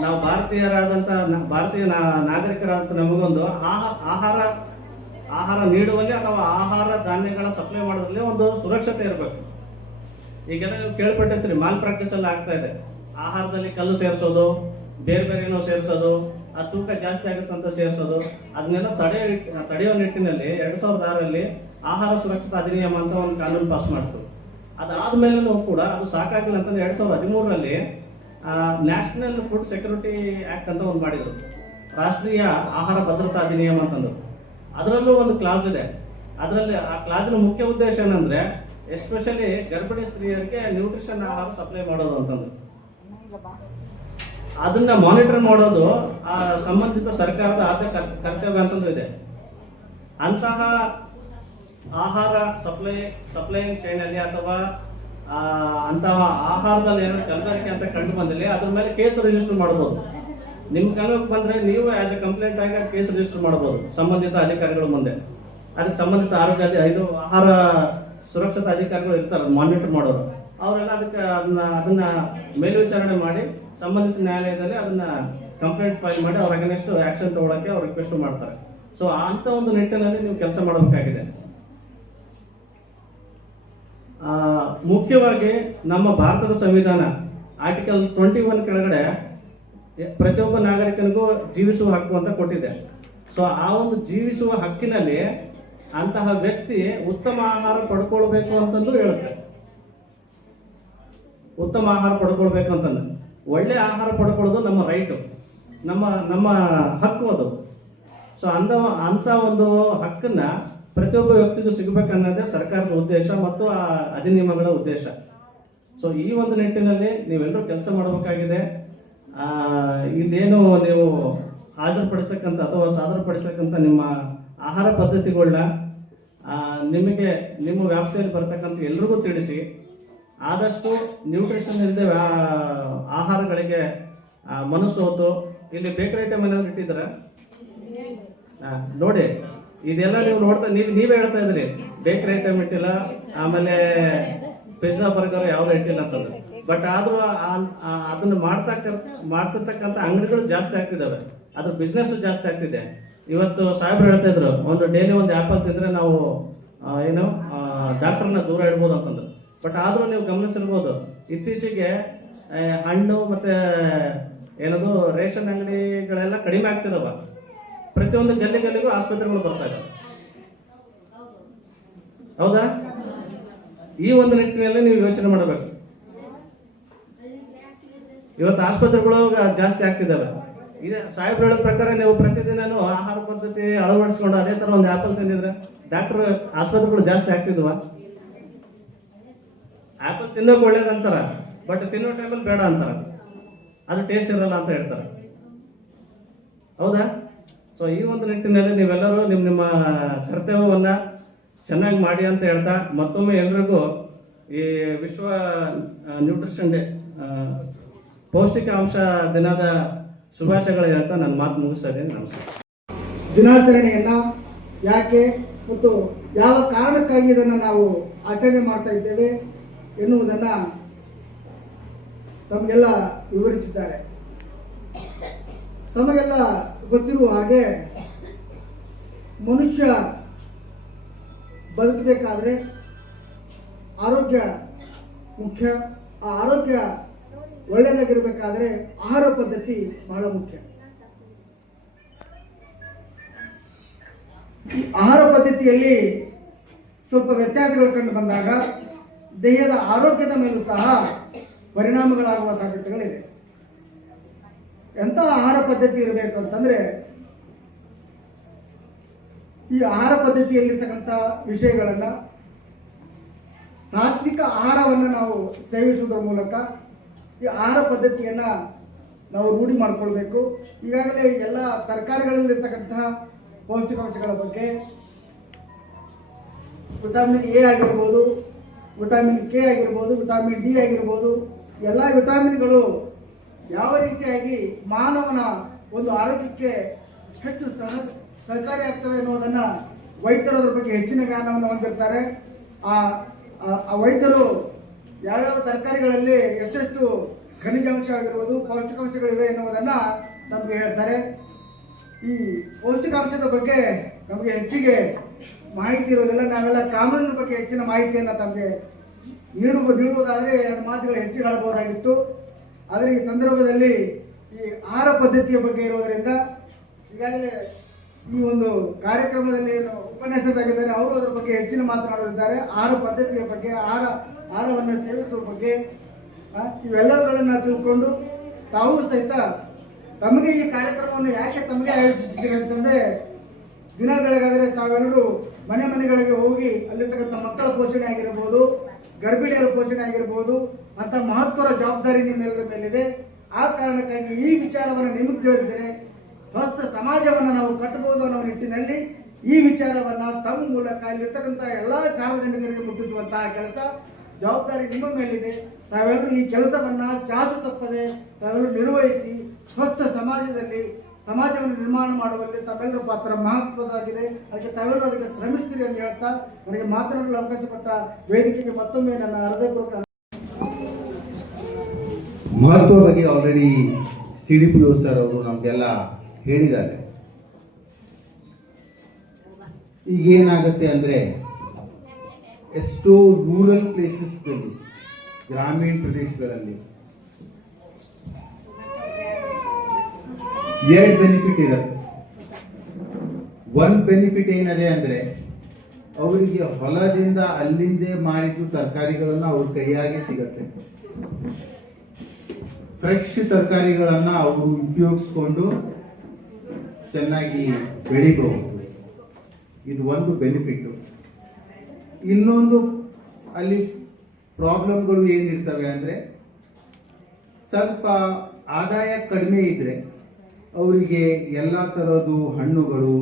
ನಾವು ಭಾರತೀಯ ನಾಗರಿಕರಾದ ನಮಗೊಂದು ಆಹಾರ ನೀಡುವಲ್ಲಿ ಅಥವಾ ಆಹಾರ ಧಾನ್ಯಗಳ ಸಪ್ಲೈ ಮಾಡೋದ್ರಲ್ಲಿ ಒಂದು ಸುರಕ್ಷತೆ ಇರಬೇಕು. ಈಗೆಲ್ಲ ನೀವು ಕೇಳ್ಪಟ್ಟಿರ್ತೀರಿ, ಮಾಲ್ ಪ್ರಾಕ್ಟೀಸ್ ಎಲ್ಲ ಆಗ್ತಾ ಇದೆ. ಆಹಾರದಲ್ಲಿ ಕಲ್ಲು ಸೇರಿಸೋದು, ಬೇರೆ ಬೇರೆ ಏನೋ ಸೇರಿಸೋದು, ಆ ತೂಕ ಜಾಸ್ತಿ ಆಗುತ್ತೆ ಅಂತ ಸೇರಿಸೋದು, ಅದನ್ನೆಲ್ಲ ತಡೆಯೋ ನಿಟ್ಟಿನಲ್ಲಿ 2006ರಲ್ಲಿ ಆಹಾರ ಸುರಕ್ಷತಾ ಅಧಿನಿಯಮ ಅಂತ ಒಂದು ಕಾನೂನು ಪಾಸ್ ಮಾಡ್ತು. ಅದಾದ್ಮೇಲೂ ಕೂಡ ಅದು ಸಾಕಾಗಿಲ್ಲ ಅಂತಂದ್ರೆ 2013ರಲ್ಲಿ ನ್ಯಾಷನಲ್ ಫುಡ್ ಸೆಕ್ಯೂರಿಟಿ ಆಕ್ಟ್ ಅಂತ ಒಂದು ಮಾಡಿದ್ರು, ರಾಷ್ಟ್ರೀಯ ಆಹಾರ ಭದ್ರತಾ ಅಧಿನಿಯಮ ಅಂತಂದು. ಅದರಲ್ಲೂ ಒಂದು ಕ್ಲಾಸ್ ಇದೆ. ಅದರಲ್ಲಿ ಆ ಕ್ಲಾಸಿನ ಮುಖ್ಯ ಉದ್ದೇಶ ಏನಂದ್ರೆ ಎಸ್ಪೆಷಲಿ ಗರ್ಭಿಣಿ ಸ್ತ್ರೀಯರಿಗೆ ನ್ಯೂಟ್ರಿಷನ್ ಆಹಾರ ಸಪ್ಲೈ ಮಾಡೋದು ಅಂತಂದು. ಅದನ್ನ ಮಾನಿಟರ್ ಮಾಡೋದು ಆ ಸಂಬಂಧಿತ ಸರ್ಕಾರದ ಕರ್ತವ್ಯ ಅಂತಂದು ಇದೆ. ಅಂತಹ ಆಹಾರ ಸಪ್ಲೈಯಿಂಗ್ ಚೈನ್ ಅಲ್ಲಿ ಅಥವಾ ಅಂತಹ ಆಹಾರದಲ್ಲಿ ಏನೋ ಕಲಬೆರಕೆ ಅಂತ ಕಂಡು ಬಂದಲ್ಲಿ ಅದ್ರ ಮೇಲೆ ಕೇಸ್ ರಿಜಿಸ್ಟರ್ ಮಾಡಬಹುದು. ನಿಮ್ ಗಮನಕ್ಕೆ ಬಂದ್ರೆ ನೀವು ಆಸ್ ಎ ಕಂಪ್ಲೇಂಟ್ ಆಗಿ ಕೇಸ್ ರಿಜಿಸ್ಟರ್ ಮಾಡಬಹುದು ಸಂಬಂಧಿತ ಅಧಿಕಾರಿಗಳ ಮುಂದೆ. ಅದಕ್ಕೆ ಸಂಬಂಧಿತ ಆಹಾರ ಸುರಕ್ಷತಾ ಅಧಿಕಾರಿಗಳು ಇರ್ತಾರೆ, ಮಾನಿಟರ್ ಮಾಡೋರು. ಅವರೆಲ್ಲ ಅದಕ್ಕೆ ಅದನ್ನ ಮೇಲ್ವಿಚಾರಣೆ ಮಾಡಿ ಸಂಬಂಧಿಸಿದ ನ್ಯಾಯಾಲಯದಲ್ಲಿ ಅದನ್ನ ಕಂಪ್ಲೇಂಟ್ ಫೈಲ್ ಮಾಡಿ ಅವ್ರ ಅಗೇನ್ಸ್ಟ್ ಆಕ್ಷನ್ ತಗೊಳಕ್ಕೆ ಅವ್ರು ರಿಕ್ವೆಸ್ಟ್ ಮಾಡ್ತಾರೆ. ಸೊ ಅಂತ ಒಂದು ನಿಟ್ಟಿನಲ್ಲಿ ನೀವು ಕೆಲಸ ಮಾಡಬೇಕಾಗಿದೆ. ಮುಖ್ಯವಾಗಿ ನಮ್ಮ ಭಾರತದ ಸಂವಿಧಾನ ಆರ್ಟಿಕಲ್ 21 ಕೆಳಗಡೆ ಪ್ರತಿಯೊಬ್ಬ ನಾಗರಿಕನಿಗೂ ಜೀವಿಸುವ ಹಕ್ಕು ಅಂತ ಕೊಟ್ಟಿದೆ. ಸೊ ಆ ಒಂದು ಜೀವಿಸುವ ಹಕ್ಕಿನಲ್ಲಿ ಅಂತಹ ವ್ಯಕ್ತಿ ಉತ್ತಮ ಆಹಾರ ಪಡ್ಕೊಳ್ಬೇಕು ಅಂತಂದು ಹೇಳುತ್ತೆ. ಉತ್ತಮ ಆಹಾರ ಪಡ್ಕೊಳ್ಬೇಕು ಅಂತಂದ್ರೆ ಒಳ್ಳೆ ಆಹಾರ ಪಡ್ಕೊಳ್ಳೋದು ನಮ್ಮ ರೈಟು, ನಮ್ಮ ಹಕ್ಕು ಅದು. ಸೊ ಅಂತ ಒಂದು ಹಕ್ಕನ್ನ ಪ್ರತಿಯೊಬ್ಬ ವ್ಯಕ್ತಿಗೂ ಸಿಗಬೇಕನ್ನೋದೇ ಸರ್ಕಾರದ ಉದ್ದೇಶ ಮತ್ತು ಆ ಅಧಿನಿಯಮಗಳ ಉದ್ದೇಶ. ಸೊ ಈ ಒಂದು ನಿಟ್ಟಿನಲ್ಲಿ ನೀವೆಲ್ಲರೂ ಕೆಲಸ ಮಾಡಬೇಕಾಗಿದೆ. ಇಲ್ಲೇನು ನೀವು ಹಾಜರುಪಡಿಸಕ್ಕಂಥ ಅಥವಾ ಸಾದರಪಡಿಸಕ್ಕಂಥ ನಿಮ್ಮ ಆಹಾರ ಪದ್ಧತಿಗಳನ್ನ ನಿಮಗೆ ನಿಮ್ಮ ವ್ಯಾಪ್ತಿಯಲ್ಲಿ ಬರ್ತಕ್ಕಂಥ ಎಲ್ರಿಗೂ ತಿಳಿಸಿ ಆದಷ್ಟು ನ್ಯೂಟ್ರಿಷನ್ ಇಲ್ಲದೆ ಆಹಾರಗಳಿಗೆ ಮನಸ್ಸು ಹೊತ್ತು ಇಲ್ಲಿ ಬೇಕರಿ ಐಟಮ್ ಏನಾದ್ರು ಇಟ್ಟಿದ್ದೀರಾ? ನೋಡಿ, ಇದೆಲ್ಲ ನೀವು ನೋಡ್ತಾ ನೀವೇ ಹೇಳ್ತಾ ಇದ್ರಿ ಬೇಕರಿ ಐಟಮ್ ಇಟ್ಟಿಲ್ಲ, ಆಮೇಲೆ ಪಿಜ್ಜಾ ಬರ್ಗರ್ ಯಾವ್ದು ಇಟ್ಟಿಲ್ಲ ಅಂತಂದ್ರೆ. ಬಟ್ ಆದ್ರೂ ಅದನ್ನ ಮಾಡ್ತಿರ್ತಕ್ಕಂಥ ಅಂಗಡಿಗಳು ಜಾಸ್ತಿ ಆಗ್ತಿದಾವೆ, ಅದ್ರ ಬಿಸ್ನೆಸ್ ಜಾಸ್ತಿ ಆಗ್ತಿದೆ. ಇವತ್ತು ಸಾಹೇಬ್ರು ಹೇಳ್ತಾ ಇದ್ರು ಒಂದು ಡೈಲಿ ಒಂದು ಆ್ಯಪಲ್ ತಿಂದರೆ ನಾವು ಏನು ಡಾಕ್ಟರ್ನ ದೂರ ಇಡ್ಬೋದು ಅಂತಂದ್ರು. ಬಟ್ ಆದರೂ ನೀವು ಗಮನಿಸಿರ್ಬೋದು ಇತ್ತೀಚೆಗೆ ಹಣ್ಣು ಮತ್ತು ಏನದು ರೇಷನ್ ಅಂಗಡಿಗಳೆಲ್ಲ ಕಡಿಮೆ ಆಗ್ತಿರವ. ಪ್ರತಿಯೊಂದು ಗಲ್ಲಿಗೂ ಆಸ್ಪತ್ರೆಗಳು ಬರ್ತಾ ಇದೆ. ಹೌದಾ? ಈ ಒಂದು ನಿಟ್ಟಿನಲ್ಲಿ ನೀವು ಯೋಚನೆ ಮಾಡಬೇಕು. ಇವತ್ತು ಆಸ್ಪತ್ರೆಗಳು ಜಾಸ್ತಿ ಆಗ್ತಿದ್ದಾವೆ. ಇದೆ ಸಾಹೇಬ್ರು ಹೇಳೋ ಪ್ರಕಾರ ನೀವು ಪ್ರತಿದಿನನೂ ಆಹಾರ ಪದ್ಧತಿ ಅಳವಡಿಸ್ಕೊಂಡು ಅದೇ ಥರ ಒಂದು ಆ್ಯಪಲ್ ತಿಂದಿದ್ರೆ ಡಾಕ್ಟರ್ ಆಸ್ಪತ್ರೆಗಳು ಜಾಸ್ತಿ ಆಗ್ತಿದ್ವ? ಆ್ಯಪಲ್ ತಿನ್ನೋಕೆ ಒಳ್ಳೇದಂತಾರ, ಬಟ್ ತಿನ್ನೋ ಟೈಮಲ್ಲಿ ಬೇಡ ಅಂತಾರ, ಅದು ಟೇಸ್ಟ್ ಇರಲ್ಲ ಅಂತ ಹೇಳ್ತಾರೆ. ಹೌದಾ? ಸೊ ಈ ಒಂದು ನಿಟ್ಟಿನಲ್ಲಿ ನೀವೆಲ್ಲರೂ ನಿಮ್ಮ ಕರ್ತವ್ಯವನ್ನು ಚೆನ್ನಾಗಿ ಮಾಡಿ ಅಂತ ಹೇಳ್ತಾ ಮತ್ತೊಮ್ಮೆ ಎಲ್ರಿಗೂ ಈ ವಿಶ್ವ ನ್ಯೂಟ್ರಿಷನ್ ಡೇ ಪೌಷ್ಟಿಕಾಂಶ ದಿನದ ಶುಭಾಶಯಗಳು ಹೇಳ್ತಾ ನನ್ನ ಮಾತು ಮುಗಿಸ್ತಾ ಇದ್ದೀನಿ. ನಮಸ್ಕಾರ. ದಿನಾಚರಣೆಯನ್ನು ಯಾಕೆ ಮತ್ತು ಯಾವ ಕಾರಣಕ್ಕಾಗಿ ಇದನ್ನು ನಾವು ಆಚರಣೆ ಮಾಡ್ತಾ ಇದ್ದೇವೆ ಎನ್ನುವುದನ್ನು ತಮಗೆಲ್ಲ ವಿವರಿಸಿದ್ದಾರೆ. ತಮಗೆಲ್ಲ ಗೊತ್ತಿರುವ ಹಾಗೆ ಮನುಷ್ಯ ಬದುಕಬೇಕಾದ್ರೆ ಆರೋಗ್ಯ ಮುಖ್ಯ. ಆ ಆರೋಗ್ಯ ಒಳ್ಳೆಯದಾಗಿರಬೇಕಾದ್ರೆ ಆಹಾರ ಪದ್ಧತಿ ಬಹಳ ಮುಖ್ಯ. ಈ ಆಹಾರ ಪದ್ಧತಿಯಲ್ಲಿ ಸ್ವಲ್ಪ ವ್ಯತ್ಯಾಸಗಳು ಕಂಡು ಬಂದಾಗ ದೇಹದ ಆರೋಗ್ಯದ ಮೇಲೂ ಸಹ ಪರಿಣಾಮಗಳಾಗುವ ಸಾಧ್ಯತೆಗಳಿವೆ. ಎಂಥ ಆಹಾರ ಪದ್ಧತಿ ಇರಬೇಕು ಅಂತಂದ್ರೆ, ಈ ಆಹಾರ ಪದ್ಧತಿಯಲ್ಲಿರ್ತಕ್ಕಂಥ ವಿಷಯಗಳನ್ನು ಸಾತ್ವಿಕ ಆಹಾರವನ್ನು ನಾವು ಸೇವಿಸುವುದರ ಮೂಲಕ ಈ ಆಹಾರ ಪದ್ಧತಿಯನ್ನು ನಾವು ರೂಢಿ ಮಾಡಿಕೊಳ್ಬೇಕು. ಈಗಾಗಲೇ ಎಲ್ಲ ತರಕಾರಿಗಳಲ್ಲಿರ್ತಕ್ಕಂತಹ ಪೌಷ್ಟಿಕಾಂಶಗಳ ಬಗ್ಗೆ ವಿಟಮಿನ್ ಎ ಆಗಿರ್ಬೋದು, ವಿಟಮಿನ್ ಕೆ ಆಗಿರ್ಬೋದು, ವಿಟಮಿನ್ ಡಿ ಆಗಿರ್ಬೋದು, ಎಲ್ಲ ವಿಟಮಿನ್ಗಳು ಯಾವ ರೀತಿಯಾಗಿ ಮಾನವನ ಒಂದು ಆರೋಗ್ಯಕ್ಕೆ ಹೆಚ್ಚು ಸಹಕಾರಿಯಾಗ್ತವೆ ಅನ್ನೋದನ್ನು ವೈದ್ಯರು ಅದರ ಬಗ್ಗೆ ಹೆಚ್ಚಿನ ಜ್ಞಾನವನ್ನು ಹೊಂದಿರ್ತಾರೆ. ಆ ವೈದ್ಯರು ಯಾವ್ಯಾವ ತರಕಾರಿಗಳಲ್ಲಿ ಎಷ್ಟೆಷ್ಟು ಖನಿಜಾಂಶ ಆಗಿರ್ಬೋದು, ಪೌಷ್ಟಿಕಾಂಶಗಳಿವೆ ಎನ್ನುವುದನ್ನು ನಮಗೆ ಹೇಳ್ತಾರೆ. ಈ ಪೌಷ್ಟಿಕಾಂಶದ ಬಗ್ಗೆ ನಮಗೆ ಹೆಚ್ಚಿಗೆ ಮಾಹಿತಿ ಇರೋದಿಲ್ಲ. ನಾವೆಲ್ಲ ಕಾಮನ್ ಬಗ್ಗೆ ಹೆಚ್ಚಿನ ಮಾಹಿತಿಯನ್ನು ತಮಗೆ ನೀಡುವುದಾದರೆ ಎರಡು ಮಾತುಗಳು ಹೆಚ್ಚಿಗೆ ಆಡಬಹುದಾಗಿತ್ತು. ಆದರೆ ಈ ಸಂದರ್ಭದಲ್ಲಿ ಈ ಆಹಾರ ಪದ್ಧತಿಯ ಬಗ್ಗೆ ಇರೋದರಿಂದ ಈಗಾಗಲೇ ಈ ಒಂದು ಕಾರ್ಯಕ್ರಮದಲ್ಲಿ ಏನು ಉಪನ್ಯಾಸಕರಾಗಿದ್ದಾರೆ ಅವರು ಅದರ ಬಗ್ಗೆ ಹೆಚ್ಚಿನ ಮಾತನಾಡಲಿದ್ದಾರೆ. ಆಹಾರ ಪದ್ಧತಿಯ ಬಗ್ಗೆ, ಆಹಾರವನ್ನು ಸೇವಿಸುವ ಬಗ್ಗೆ ಇವೆಲ್ಲವುಗಳನ್ನು ತಿಳ್ಕೊಂಡು ತಾವು ಸಹಿತ ತಮಗೆ ಈ ಕಾರ್ಯಕ್ರಮವನ್ನು ಯಾಕೆ ತಮಗೆ ಆಯೋಜಿಸಿದ್ದೀರಿ ಅಂತಂದರೆ, ದಿನ ಬೆಳಗಾದರೆ ತಾವೆಲ್ಲರೂ ಮನೆಗಳಿಗೆ ಹೋಗಿ ಅಲ್ಲಿರ್ತಕ್ಕಂಥ ಮಕ್ಕಳ ಪೋಷಣೆ ಆಗಿರ್ಬೋದು, ಗರ್ಭಿಣಿಯರ ಪೋಷಣೆ ಆಗಿರ್ಬೋದು ಅಂತ ಮಹತ್ವದ ಜವಾಬ್ದಾರಿ ನಿಮ್ಮೆಲ್ಲರ ಮೇಲಿದೆ. ಆ ಕಾರಣಕ್ಕಾಗಿ ಈ ವಿಚಾರವನ್ನು ನಿಮಗೆ ತಿಳಿಸಿದರೆ ಸ್ವಸ್ಥ ಸಮಾಜವನ್ನು ನಾವು ಕಟ್ಟಬಹುದು ಅನ್ನೋ ನಿಟ್ಟಿನಲ್ಲಿ ಈ ವಿಚಾರವನ್ನು ತಮ್ಮ ಮೂಲಕ ಇಲ್ಲಿರ್ತಕ್ಕಂಥ ಎಲ್ಲ ಸಾರ್ವಜನಿಕರಿಗೆ ಮುಟ್ಟಿಸುವಂತಹ ಕೆಲಸ ಜವಾಬ್ದಾರಿ ನಿಮ್ಮ ಮೇಲಿದೆ. ತಾವೆಲ್ಲರೂ ಈ ಕೆಲಸವನ್ನು ಚಾಚು ತಪ್ಪದೆ ತಾವೆಲ್ಲರೂ ನಿರ್ವಹಿಸಿ ಸ್ವಸ್ಥ ಸಮಾಜವನ್ನು ನಿರ್ಮಾಣ ಮಾಡುವಲ್ಲಿ ತಾವೆಲ್ಲರ ಪಾತ್ರ ಮಹತ್ವದಾಗಿದೆ. ಅದಕ್ಕೆ ತಾವೆಲ್ಲರೂ ಅದಕ್ಕೆ ಶ್ರಮಿಸ್ತೀರಿ ಅಂತ ಹೇಳ್ತಾ ನನಗೆ ಮಾತನಾಡಲು ಅವಕಾಶ ಕೊಟ್ಟ ವೇದಿಕೆಗೆ ಮತ್ತೊಮ್ಮೆ ನನ್ನ ಹೃದಯಪೂರ್ವಕ ಮಹತ್ವ ಬಗ್ಗೆ ಆಲ್ರೆಡಿ CDPO ಸರ್ ಅವರು ನಮಗೆಲ್ಲ ಹೇಳಿದ್ದಾರೆ. ಈಗೇನಾಗುತ್ತೆ ಅಂದರೆ, ಎಷ್ಟೋ ರೂರಲ್ ಪ್ಲೇಸಸ್ಗಳಲ್ಲಿ, ಗ್ರಾಮೀಣ ಪ್ರದೇಶಗಳಲ್ಲಿ ಎರಡು ಬೆನಿಫಿಟ್ ಇರುತ್ತೆ. ಒಂದು ಬೆನಿಫಿಟ್ ಏನದೆ ಅಂದರೆ, ಅವರಿಗೆ ಹೊಲದಿಂದ ಅಲ್ಲಿಂದೇ ಮಾಡಿದ್ದು ತರಕಾರಿಗಳನ್ನು ಅವ್ರ ಕೈಯಾಗೆ ಸಿಗತ್ತೆ. ಫ್ರೆಶ್ ತರಕಾರಿಗಳನ್ನು ಅವರು ಉಪಯೋಗಿಸ್ಕೊಂಡು ಚೆನ್ನಾಗಿ ಬೆಳಿಬಹುದು. ಇದು ಒಂದು ಬೆನಿಫಿಟ್ಟು. ಇನ್ನೊಂದು ಅಲ್ಲಿ ಪ್ರಾಬ್ಲಮ್ಗಳು ಏನಿರ್ತವೆ ಅಂದರೆ, ಸ್ವಲ್ಪ ಆದಾಯ ಕಡಿಮೆ ಇದ್ದರೆ ಅವರಿಗೆ ಎಲ್ಲ ಥರದ್ದು ಹಣ್ಣುಗಳು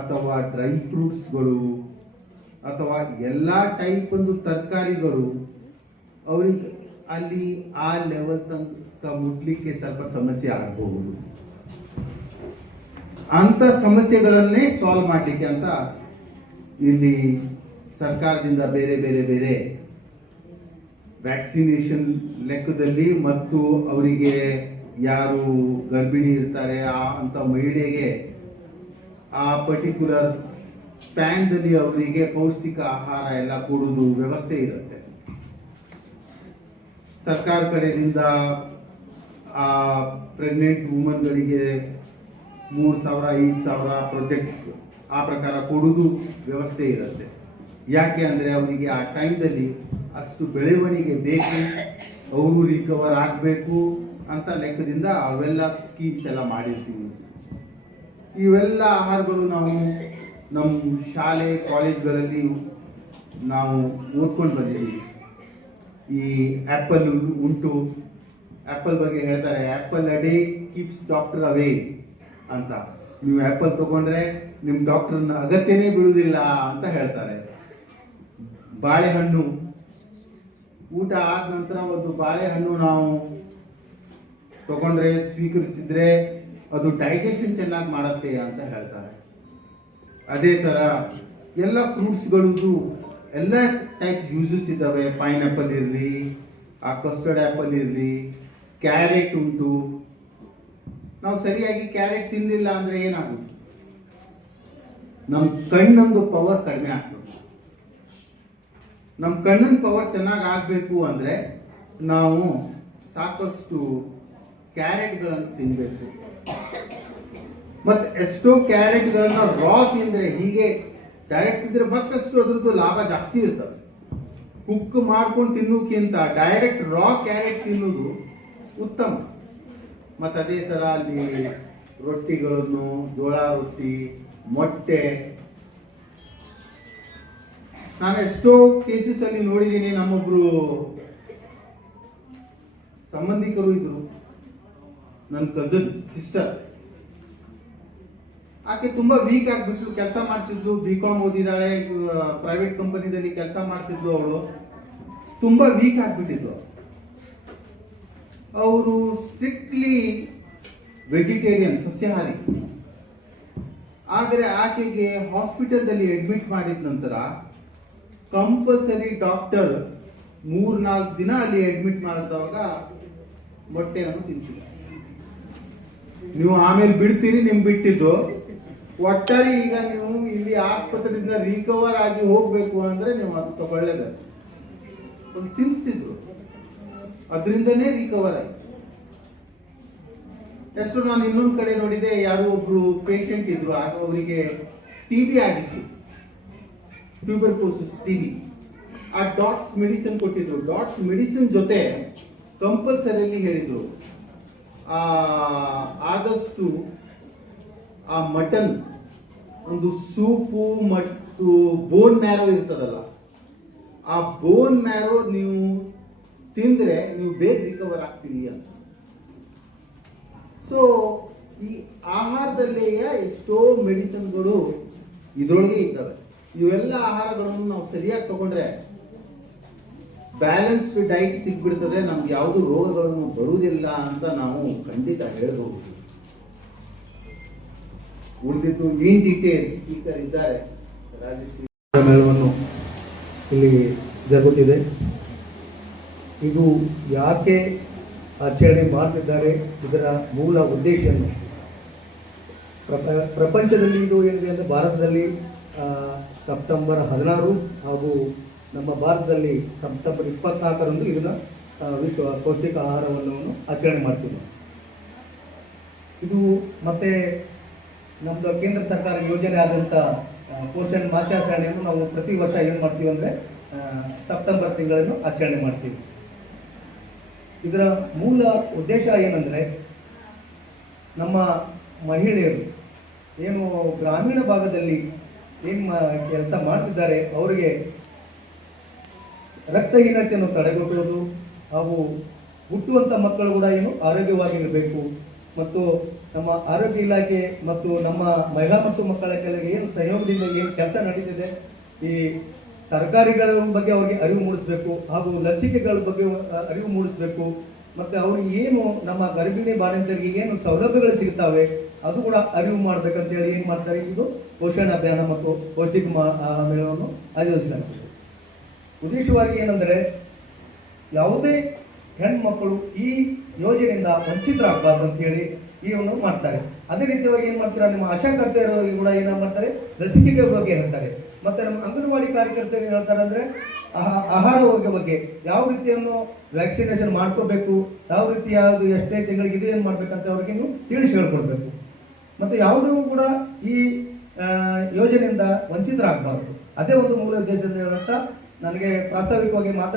ಅಥವಾ ಡ್ರೈ ಫ್ರೂಟ್ಸ್ಗಳು ಅಥವಾ ಎಲ್ಲ ಟೈಪ್ ಒಂದು ತರಕಾರಿಗಳು ಅವರಿಗೆ ಅಲ್ಲಿ ಆ ಲೆವೆಲ್ ತನಕ ಮುಟ್ಲಿಕ್ಕೆ ಸ್ವಲ್ಪ ಸಮಸ್ಯೆ ಆಗಬಹುದು. ಅಂಥ ಸಮಸ್ಯೆಗಳನ್ನೇ ಸಾಲ್ವ್ ಮಾಡಲಿಕ್ಕೆ ಅಂತ ಇಲ್ಲಿ ಸರ್ಕಾರದಿಂದ ಬೇರೆ ಬೇರೆ ಬೇರೆ ವ್ಯಾಕ್ಸಿನೇಷನ್ ಲೆಕ್ಕದಲ್ಲಿ ಮತ್ತು ಅವರಿಗೆ ಯಾರು ಗರ್ಭಿಣಿ ಇರ್ತಾರೆ ಅಂಥ ಮಹಿಳೆಗೆ ಆ ಪರ್ಟಿಕ್ಯುಲರ್ ಸ್ಪ್ಯಾನ್ದಲ್ಲಿ ಅವರಿಗೆ ಪೌಷ್ಟಿಕ ಆಹಾರ ಎಲ್ಲ ಕೊಡೋದು ವ್ಯವಸ್ಥೆ ಇರುತ್ತೆ. ಸರ್ಕಾರ ಕಡೆಯಿಂದ ಆ ಪ್ರೆಗ್ನೆಂಟ್ ವುಮನ್ಗಳಿಗೆ 3,000 5,000 ಪ್ರಾಜೆಕ್ಟ್ ಆ ಪ್ರಕಾರ ಕೊಡೋದು ವ್ಯವಸ್ಥೆ ಇರುತ್ತೆ. ಯಾಕೆ ಅಂದರೆ ಅವರಿಗೆ ಆ ಟೈಮ್ದಲ್ಲಿ ಅಷ್ಟು ಬೆಳವಣಿಗೆ ಬೇಕು, ಅವರು ರಿಕವರ್ ಆಗಬೇಕು ಅಂತ ಲೆಕ್ಕದಿಂದ ಅವೆಲ್ಲ ಸ್ಕೀಮ್ಸ್ ಎಲ್ಲ ಮಾಡಿರ್ತೀವಿ. ಇವೆಲ್ಲ ಆಹಾರಗಳು ನಾವು ನಮ್ಮ ಶಾಲೆ ಕಾಲೇಜ್ಗಳಲ್ಲಿ ನಾವು ಓದ್ಕೊಂಡು ಬಂದಿದ್ದೀವಿ. ಈ ಆ್ಯಪಲ್ ಉಂಟು, ಆ್ಯಪಲ್ ಬಗ್ಗೆ ಹೇಳ್ತಾರೆ, apple a day keeps doctor away ಅಂತ. ನೀವು ಆ್ಯಪಲ್ ತಗೊಂಡ್ರೆ ನಿಮ್ಮ ಡಾಕ್ಟರ್ನ ಅಗತ್ಯನೇ ಬೀಳುವುದಿಲ್ಲ ಅಂತ ಹೇಳ್ತಾರೆ. ಬಾಳೆಹಣ್ಣು, ಊಟ ಆದ ನಂತರ ಒಂದು ಬಾಳೆಹಣ್ಣು ನಾವು ತಗೊಂಡ್ರೆ ಸ್ವೀಕರಿಸಿದ್ರೆ ಅದು ಡೈಜೆಷನ್ ಚೆನ್ನಾಗಿ ಮಾಡುತ್ತೆ ಅಂತ ಹೇಳ್ತಾರೆ. ಅದೇ ಥರ ಎಲ್ಲ ಫ್ರೂಟ್ಸ್ಗಳದ್ದು ಎಲ್ಲ ಟೈಪ್ ಯೂಸಸ್ ಇದ್ದಾವೆ. ಪೈನಾಪಲ್ ಇರಲಿ, ಆ ಕಸ್ಟರ್ಡ್ ಆ್ಯಪಲ್ ಇರಲಿ, ಕ್ಯಾರೆಟ್ ಉಂಟು. ನಾವು ಸರಿಯಾಗಿ ಕ್ಯಾರೆಟ್ ತಿನ್ನಲಿಲ್ಲ ಅಂದರೆ ಏನಾಗುತ್ತೆ? ನಮ್ಮ ಕಣ್ಣೊಂದು ಪವರ್ ಕಡಿಮೆ ಆಗ್ತದೆ. ನಮ್ಮ ಕಣ್ಣಿನ ಪವರ್ ಚೆನ್ನಾಗಿ ಆಗಬೇಕು ಅಂದರೆ ನಾವು ಸಾಕಷ್ಟು ಕ್ಯಾರೆಟ್ಗಳನ್ನು ತಿನ್ನಬೇಕು. ಮತ್ತು ಎಷ್ಟೋ ಕ್ಯಾರೆಟ್ಗಳನ್ನ ರಾ ತಿಂದರೆ, ಹೀಗೆ ಡೈರೆಕ್ಟ್ ಇದ್ರೆ ಮತ್ತಷ್ಟು ಅದ್ರದ್ದು ಲಾಭ ಜಾಸ್ತಿ ಇರ್ತದೆ. ಕುಕ್ ಮಾಡ್ಕೊಂಡು ತಿನ್ನೋಕ್ಕಿಂತ ಡೈರೆಕ್ಟ್ ರಾ ಕ್ಯಾರೆಟ್ ತಿನ್ನೋದು ಉತ್ತಮ. ಮತ್ತು ಅದೇ ಥರ ಅಲ್ಲಿ ರೊಟ್ಟಿಗಳನ್ನು, ಜೋಳ ರೊಟ್ಟಿ, ಮೊಟ್ಟೆ. ನಾನು ಎಷ್ಟೋ ಕೇಸಸ್ ಅಲ್ಲಿ ನೋಡಿದ್ದೀನಿ. ನಮ್ಮೊಬ್ರು ಸಂಬಂಧಿಕರು ಇದ್ರು, ನನ್ನ ಕಸಿನ್ ಸಿಸ್ಟರ್. ಆಕೆ ತುಂಬಾ ವೀಕ್ ಆಗ್ಬಿಟ್ಲು. ಕೆಲಸ ಮಾಡ್ತಿದ್ಲು, BCom ಓದಿದಾಳೆ, ಪ್ರೈವೇಟ್ ಕಂಪನಿದಲ್ಲಿ ಕೆಲಸ ಮಾಡ್ತಿದ್ಲು. ಅವಳು ತುಂಬಾ ವೀಕ್ ಆಗ್ಬಿಟ್ಟಿದ್ಲು. ಅವರು ಸ್ಟ್ರಿಕ್ಟ್ಲಿ ವೆಜಿಟೇರಿಯನ್, ಸಸ್ಯಾಹಾರಿ. ಆದರೆ ಆಕೆಗೆ ಹಾಸ್ಪಿಟಲ್ದಲ್ಲಿ ಅಡ್ಮಿಟ್ ಮಾಡಿದ ನಂತರ ಕಂಪಲ್ಸರಿ ಡಾಕ್ಟರ್ 3-4 ದಿನ ಅಲ್ಲಿ ಅಡ್ಮಿಟ್ ಮಾಡಿದವಾಗ ಮೊಟ್ಟೆಯನ್ನು ತಿಂತಿಲ್ಲ. ನೀವು ಆಮೇಲೆ ಬಿಡ್ತೀರಿ, ನಿಮ್ಗೆ ಬಿಟ್ಟಿದ್ದು. ಒಟ್ಟಾರೆ ಈಗ ನೀವು ಇಲ್ಲಿ ಆಸ್ಪತ್ರೆಯಿಂದ ರಿಕವರ್ ಆಗಿ ಹೋಗ್ಬೇಕು ಅಂದ್ರೆ ನೀವು ಅದು ತಗೊಳ್ಳೇಬೇಕು. ಒಂದು ತಿನ್ನಿಸ್ತಿದ್ರು, ಅದರಿಂದನೇ ರಿಕವರ್ ಆಯ್ತು. ಎಷ್ಟು ನಾನು ಇನ್ನೊಂದು ಕಡೆ ನೋಡಿದೆ, ಯಾರೋ ಒಬ್ರು ಪೇಷಂಟ್ ಇದ್ರು, ಆಗ ಅವರಿಗೆ TB ಆಗಿತ್ತು, ಟ್ಯೂಬರ್ಕ್ಲೋಸಿಸ್ TB. ಆ ಡಾಟ್ಸ್ ಮೆಡಿಸಿನ್ ಕೊಟ್ಟಿದ್ರು. ಡಾಟ್ಸ್ ಮೆಡಿಸಿನ್ ಜೊತೆ ಕಂಪಲ್ಸರಿಲಿ ಹೇಳಿದ್ರು, ಆದಷ್ಟು ಆ ಮಟನ್ ಒಂದು ಸೂಪು ಮತ್ತು ಬೋನ್ ಮ್ಯಾರೋ ಇರ್ತದಲ್ಲ, ಆ ಬೋನ್ ಮ್ಯಾರೋ ನೀವು ತಿಂದ್ರೆ ನೀವು ಬೇಗ ರಿಕವರ್ ಆಗ್ತೀರಿ ಅಂತ. ಸೊ ಈ ಆಹಾರದಲ್ಲಿಯೇ ಎಷ್ಟೋ ಮೆಡಿಸಿನ್ಗಳು ಇದರೊಳಗೆ ಇದ್ದಾವೆ. ಇವೆಲ್ಲ ಆಹಾರಗಳನ್ನು ನಾವು ಸರಿಯಾಗಿ ತಗೊಂಡ್ರೆ ಬ್ಯಾಲೆನ್ಸ್ಡ್ ಡೈಟ್ ಸಿಗ್ಬಿಡ್ತದೆ. ನಮ್ಗೆ ಯಾವುದು ರೋಗಗಳನ್ನು ಬರುವುದಿಲ್ಲ ಅಂತ ನಾವು ಖಂಡಿತ ಹೇಳ್ಬೋದು. ಉಳಿದಿದ್ದು ಇನ್ ಡೀಟೇಲ್ ಸ್ಪೀಕರ್ ಇದ್ದಾರೆ, ರಾಜಶ್ರೀ. ಮೇಳವನ್ನು ಇಲ್ಲಿ ಜರುಗುತ್ತಿದೆ. ಇದು ಯಾಕೆ ಆಚರಣೆ ಮಾಡ್ತಿದ್ದಾರೆ, ಇದರ ಮೂಲ ಉದ್ದೇಶವನ್ನು ಪ್ರಪಂಚದಲ್ಲಿ ಇದು ಏನಿದೆ ಅಂದರೆ ಭಾರತದಲ್ಲಿ ಸೆಪ್ಟೆಂಬರ್ 16 ಹಾಗೂ ನಮ್ಮ ಭಾರತದಲ್ಲಿ ಸೆಪ್ಟೆಂಬರ್ 24ರಂದು ಇದನ್ನು ವಿಶ್ವ ಪೌಷ್ಟಿಕ ಆಹಾರವನ್ನು ಆಚರಣೆ ಮಾಡ್ತೀವಿ. ಇದು ಮತ್ತೆ ನಮ್ಮದು ಕೇಂದ್ರ ಸರ್ಕಾರ ಯೋಜನೆ ಆದಂಥ ಪೋಷಣ್ ಮಾಸಾಚರಣೆಯನ್ನು ನಾವು ಪ್ರತಿ ವರ್ಷ ಏನು ಮಾಡ್ತೀವಿ ಅಂದರೆ ಸೆಪ್ಟೆಂಬರ್ ತಿಂಗಳನ್ನು ಆಚರಣೆ ಮಾಡ್ತೀವಿ. ಇದರ ಮೂಲ ಉದ್ದೇಶ ಏನಂದರೆ, ನಮ್ಮ ಮಹಿಳೆಯರು ಏನು ಗ್ರಾಮೀಣ ಭಾಗದಲ್ಲಿ ಏನು ಕೆಲಸ ಮಾಡ್ತಿದ್ದಾರೆ ಅವರಿಗೆ ರಕ್ತಹೀನತೆಯನ್ನು ತಡೆಗಟ್ಟುವುದು ಹಾಗೂ ಹುಟ್ಟುವಂಥ ಮಕ್ಕಳು ಕೂಡ ಏನು ಆರೋಗ್ಯವಾಗಿರಬೇಕು. ಮತ್ತು ನಮ್ಮ ಆರೋಗ್ಯ ಇಲಾಖೆ ಮತ್ತು ನಮ್ಮ ಮಹಿಳಾ ಮತ್ತು ಮಕ್ಕಳ ಕೆಳಗೆ ಏನು ಸಹಯೋಗದಿಂದ ಏನು ಕೆಲಸ ನಡೀತಿದೆ, ಈ ತರಕಾರಿಗಳ ಬಗ್ಗೆ ಅವರಿಗೆ ಅರಿವು ಮೂಡಿಸಬೇಕು ಹಾಗೂ ಲಸಿಕೆಗಳ ಬಗ್ಗೆ ಅರಿವು ಮೂಡಿಸಬೇಕು. ಮತ್ತು ಅವ್ರಿಗೆ ಏನು ನಮ್ಮ ಗರ್ಭಿಣಿ ಬಾಣಂತರಿಗೆ ಏನು ಸೌಲಭ್ಯಗಳು ಸಿಗ್ತಾವೆ ಅದು ಕೂಡ ಅರಿವು ಮಾಡಬೇಕಂತೇಳಿ ಏನು ಮಾಡ್ತಾರೆ, ಇದು ಪೋಷಣ ಅಭಿಯಾನ ಮತ್ತು ಪೌಷ್ಟಿಕ ಮೇಳವನ್ನು ಆಯೋಜಿಸಲಾಗ್ತದೆ. ಉದ್ದೇಶವಾಗಿ ಏನಂದರೆ, ಯಾವುದೇ ಹೆಣ್ಮಕ್ಕಳು ಈ ಯೋಜನೆಯಿಂದ ವಂಚಿತರಾಗಬಾರ್ದು ಅಂತೇಳಿ ಈ ಒಂದು ಮಾಡ್ತಾರೆ. ಅದೇ ರೀತಿಯಾಗಿ ಏನು ಮಾಡ್ತಾರೆ, ನಿಮ್ಮ ಆಶಾ ಕರ್ತರು ಕೂಡ ಏನು ಮಾಡ್ತಾರೆ, ಲಸಿಕೆ ಬಗ್ಗೆ ಹೇಳ್ತಾರೆ. ಮತ್ತೆ ನಮ್ಮ ಅಂಗನವಾಡಿ ಕಾರ್ಯಕರ್ತರು ಏನು ಹೇಳ್ತಾರೆ ಅಂದರೆ ಆಹಾರ ಬಗ್ಗೆ ಯಾವ ರೀತಿಯನ್ನು ವ್ಯಾಕ್ಸಿನೇಷನ್ ಮಾಡ್ಕೋಬೇಕು, ಯಾವ ರೀತಿ ಯಾವುದು ಎಷ್ಟೇ ತಿಂಗಳಿಗೆ ಇದು ಏನು ಮಾಡ್ಬೇಕಂತ ಅವ್ರಿಗೆ ನೀವು ತಿಳಿಸಿ ಹೇಳ್ಕೊಡ್ಬೇಕು. ಮತ್ತು ಯಾವುದೂ ಕೂಡ ಈ ಯೋಜನೆಯಿಂದ ವಂಚಿತರಾಗಬಾರ್ದು. ಅದೇ ಒಂದು ಮೂಲ ಉದ್ದೇಶದಿಂದ ಹೇಳುತ್ತಾ ನನಗೆ ಪ್ರಾಸ್ತಾವಿಕವಾಗಿ ಮಾತ್ರ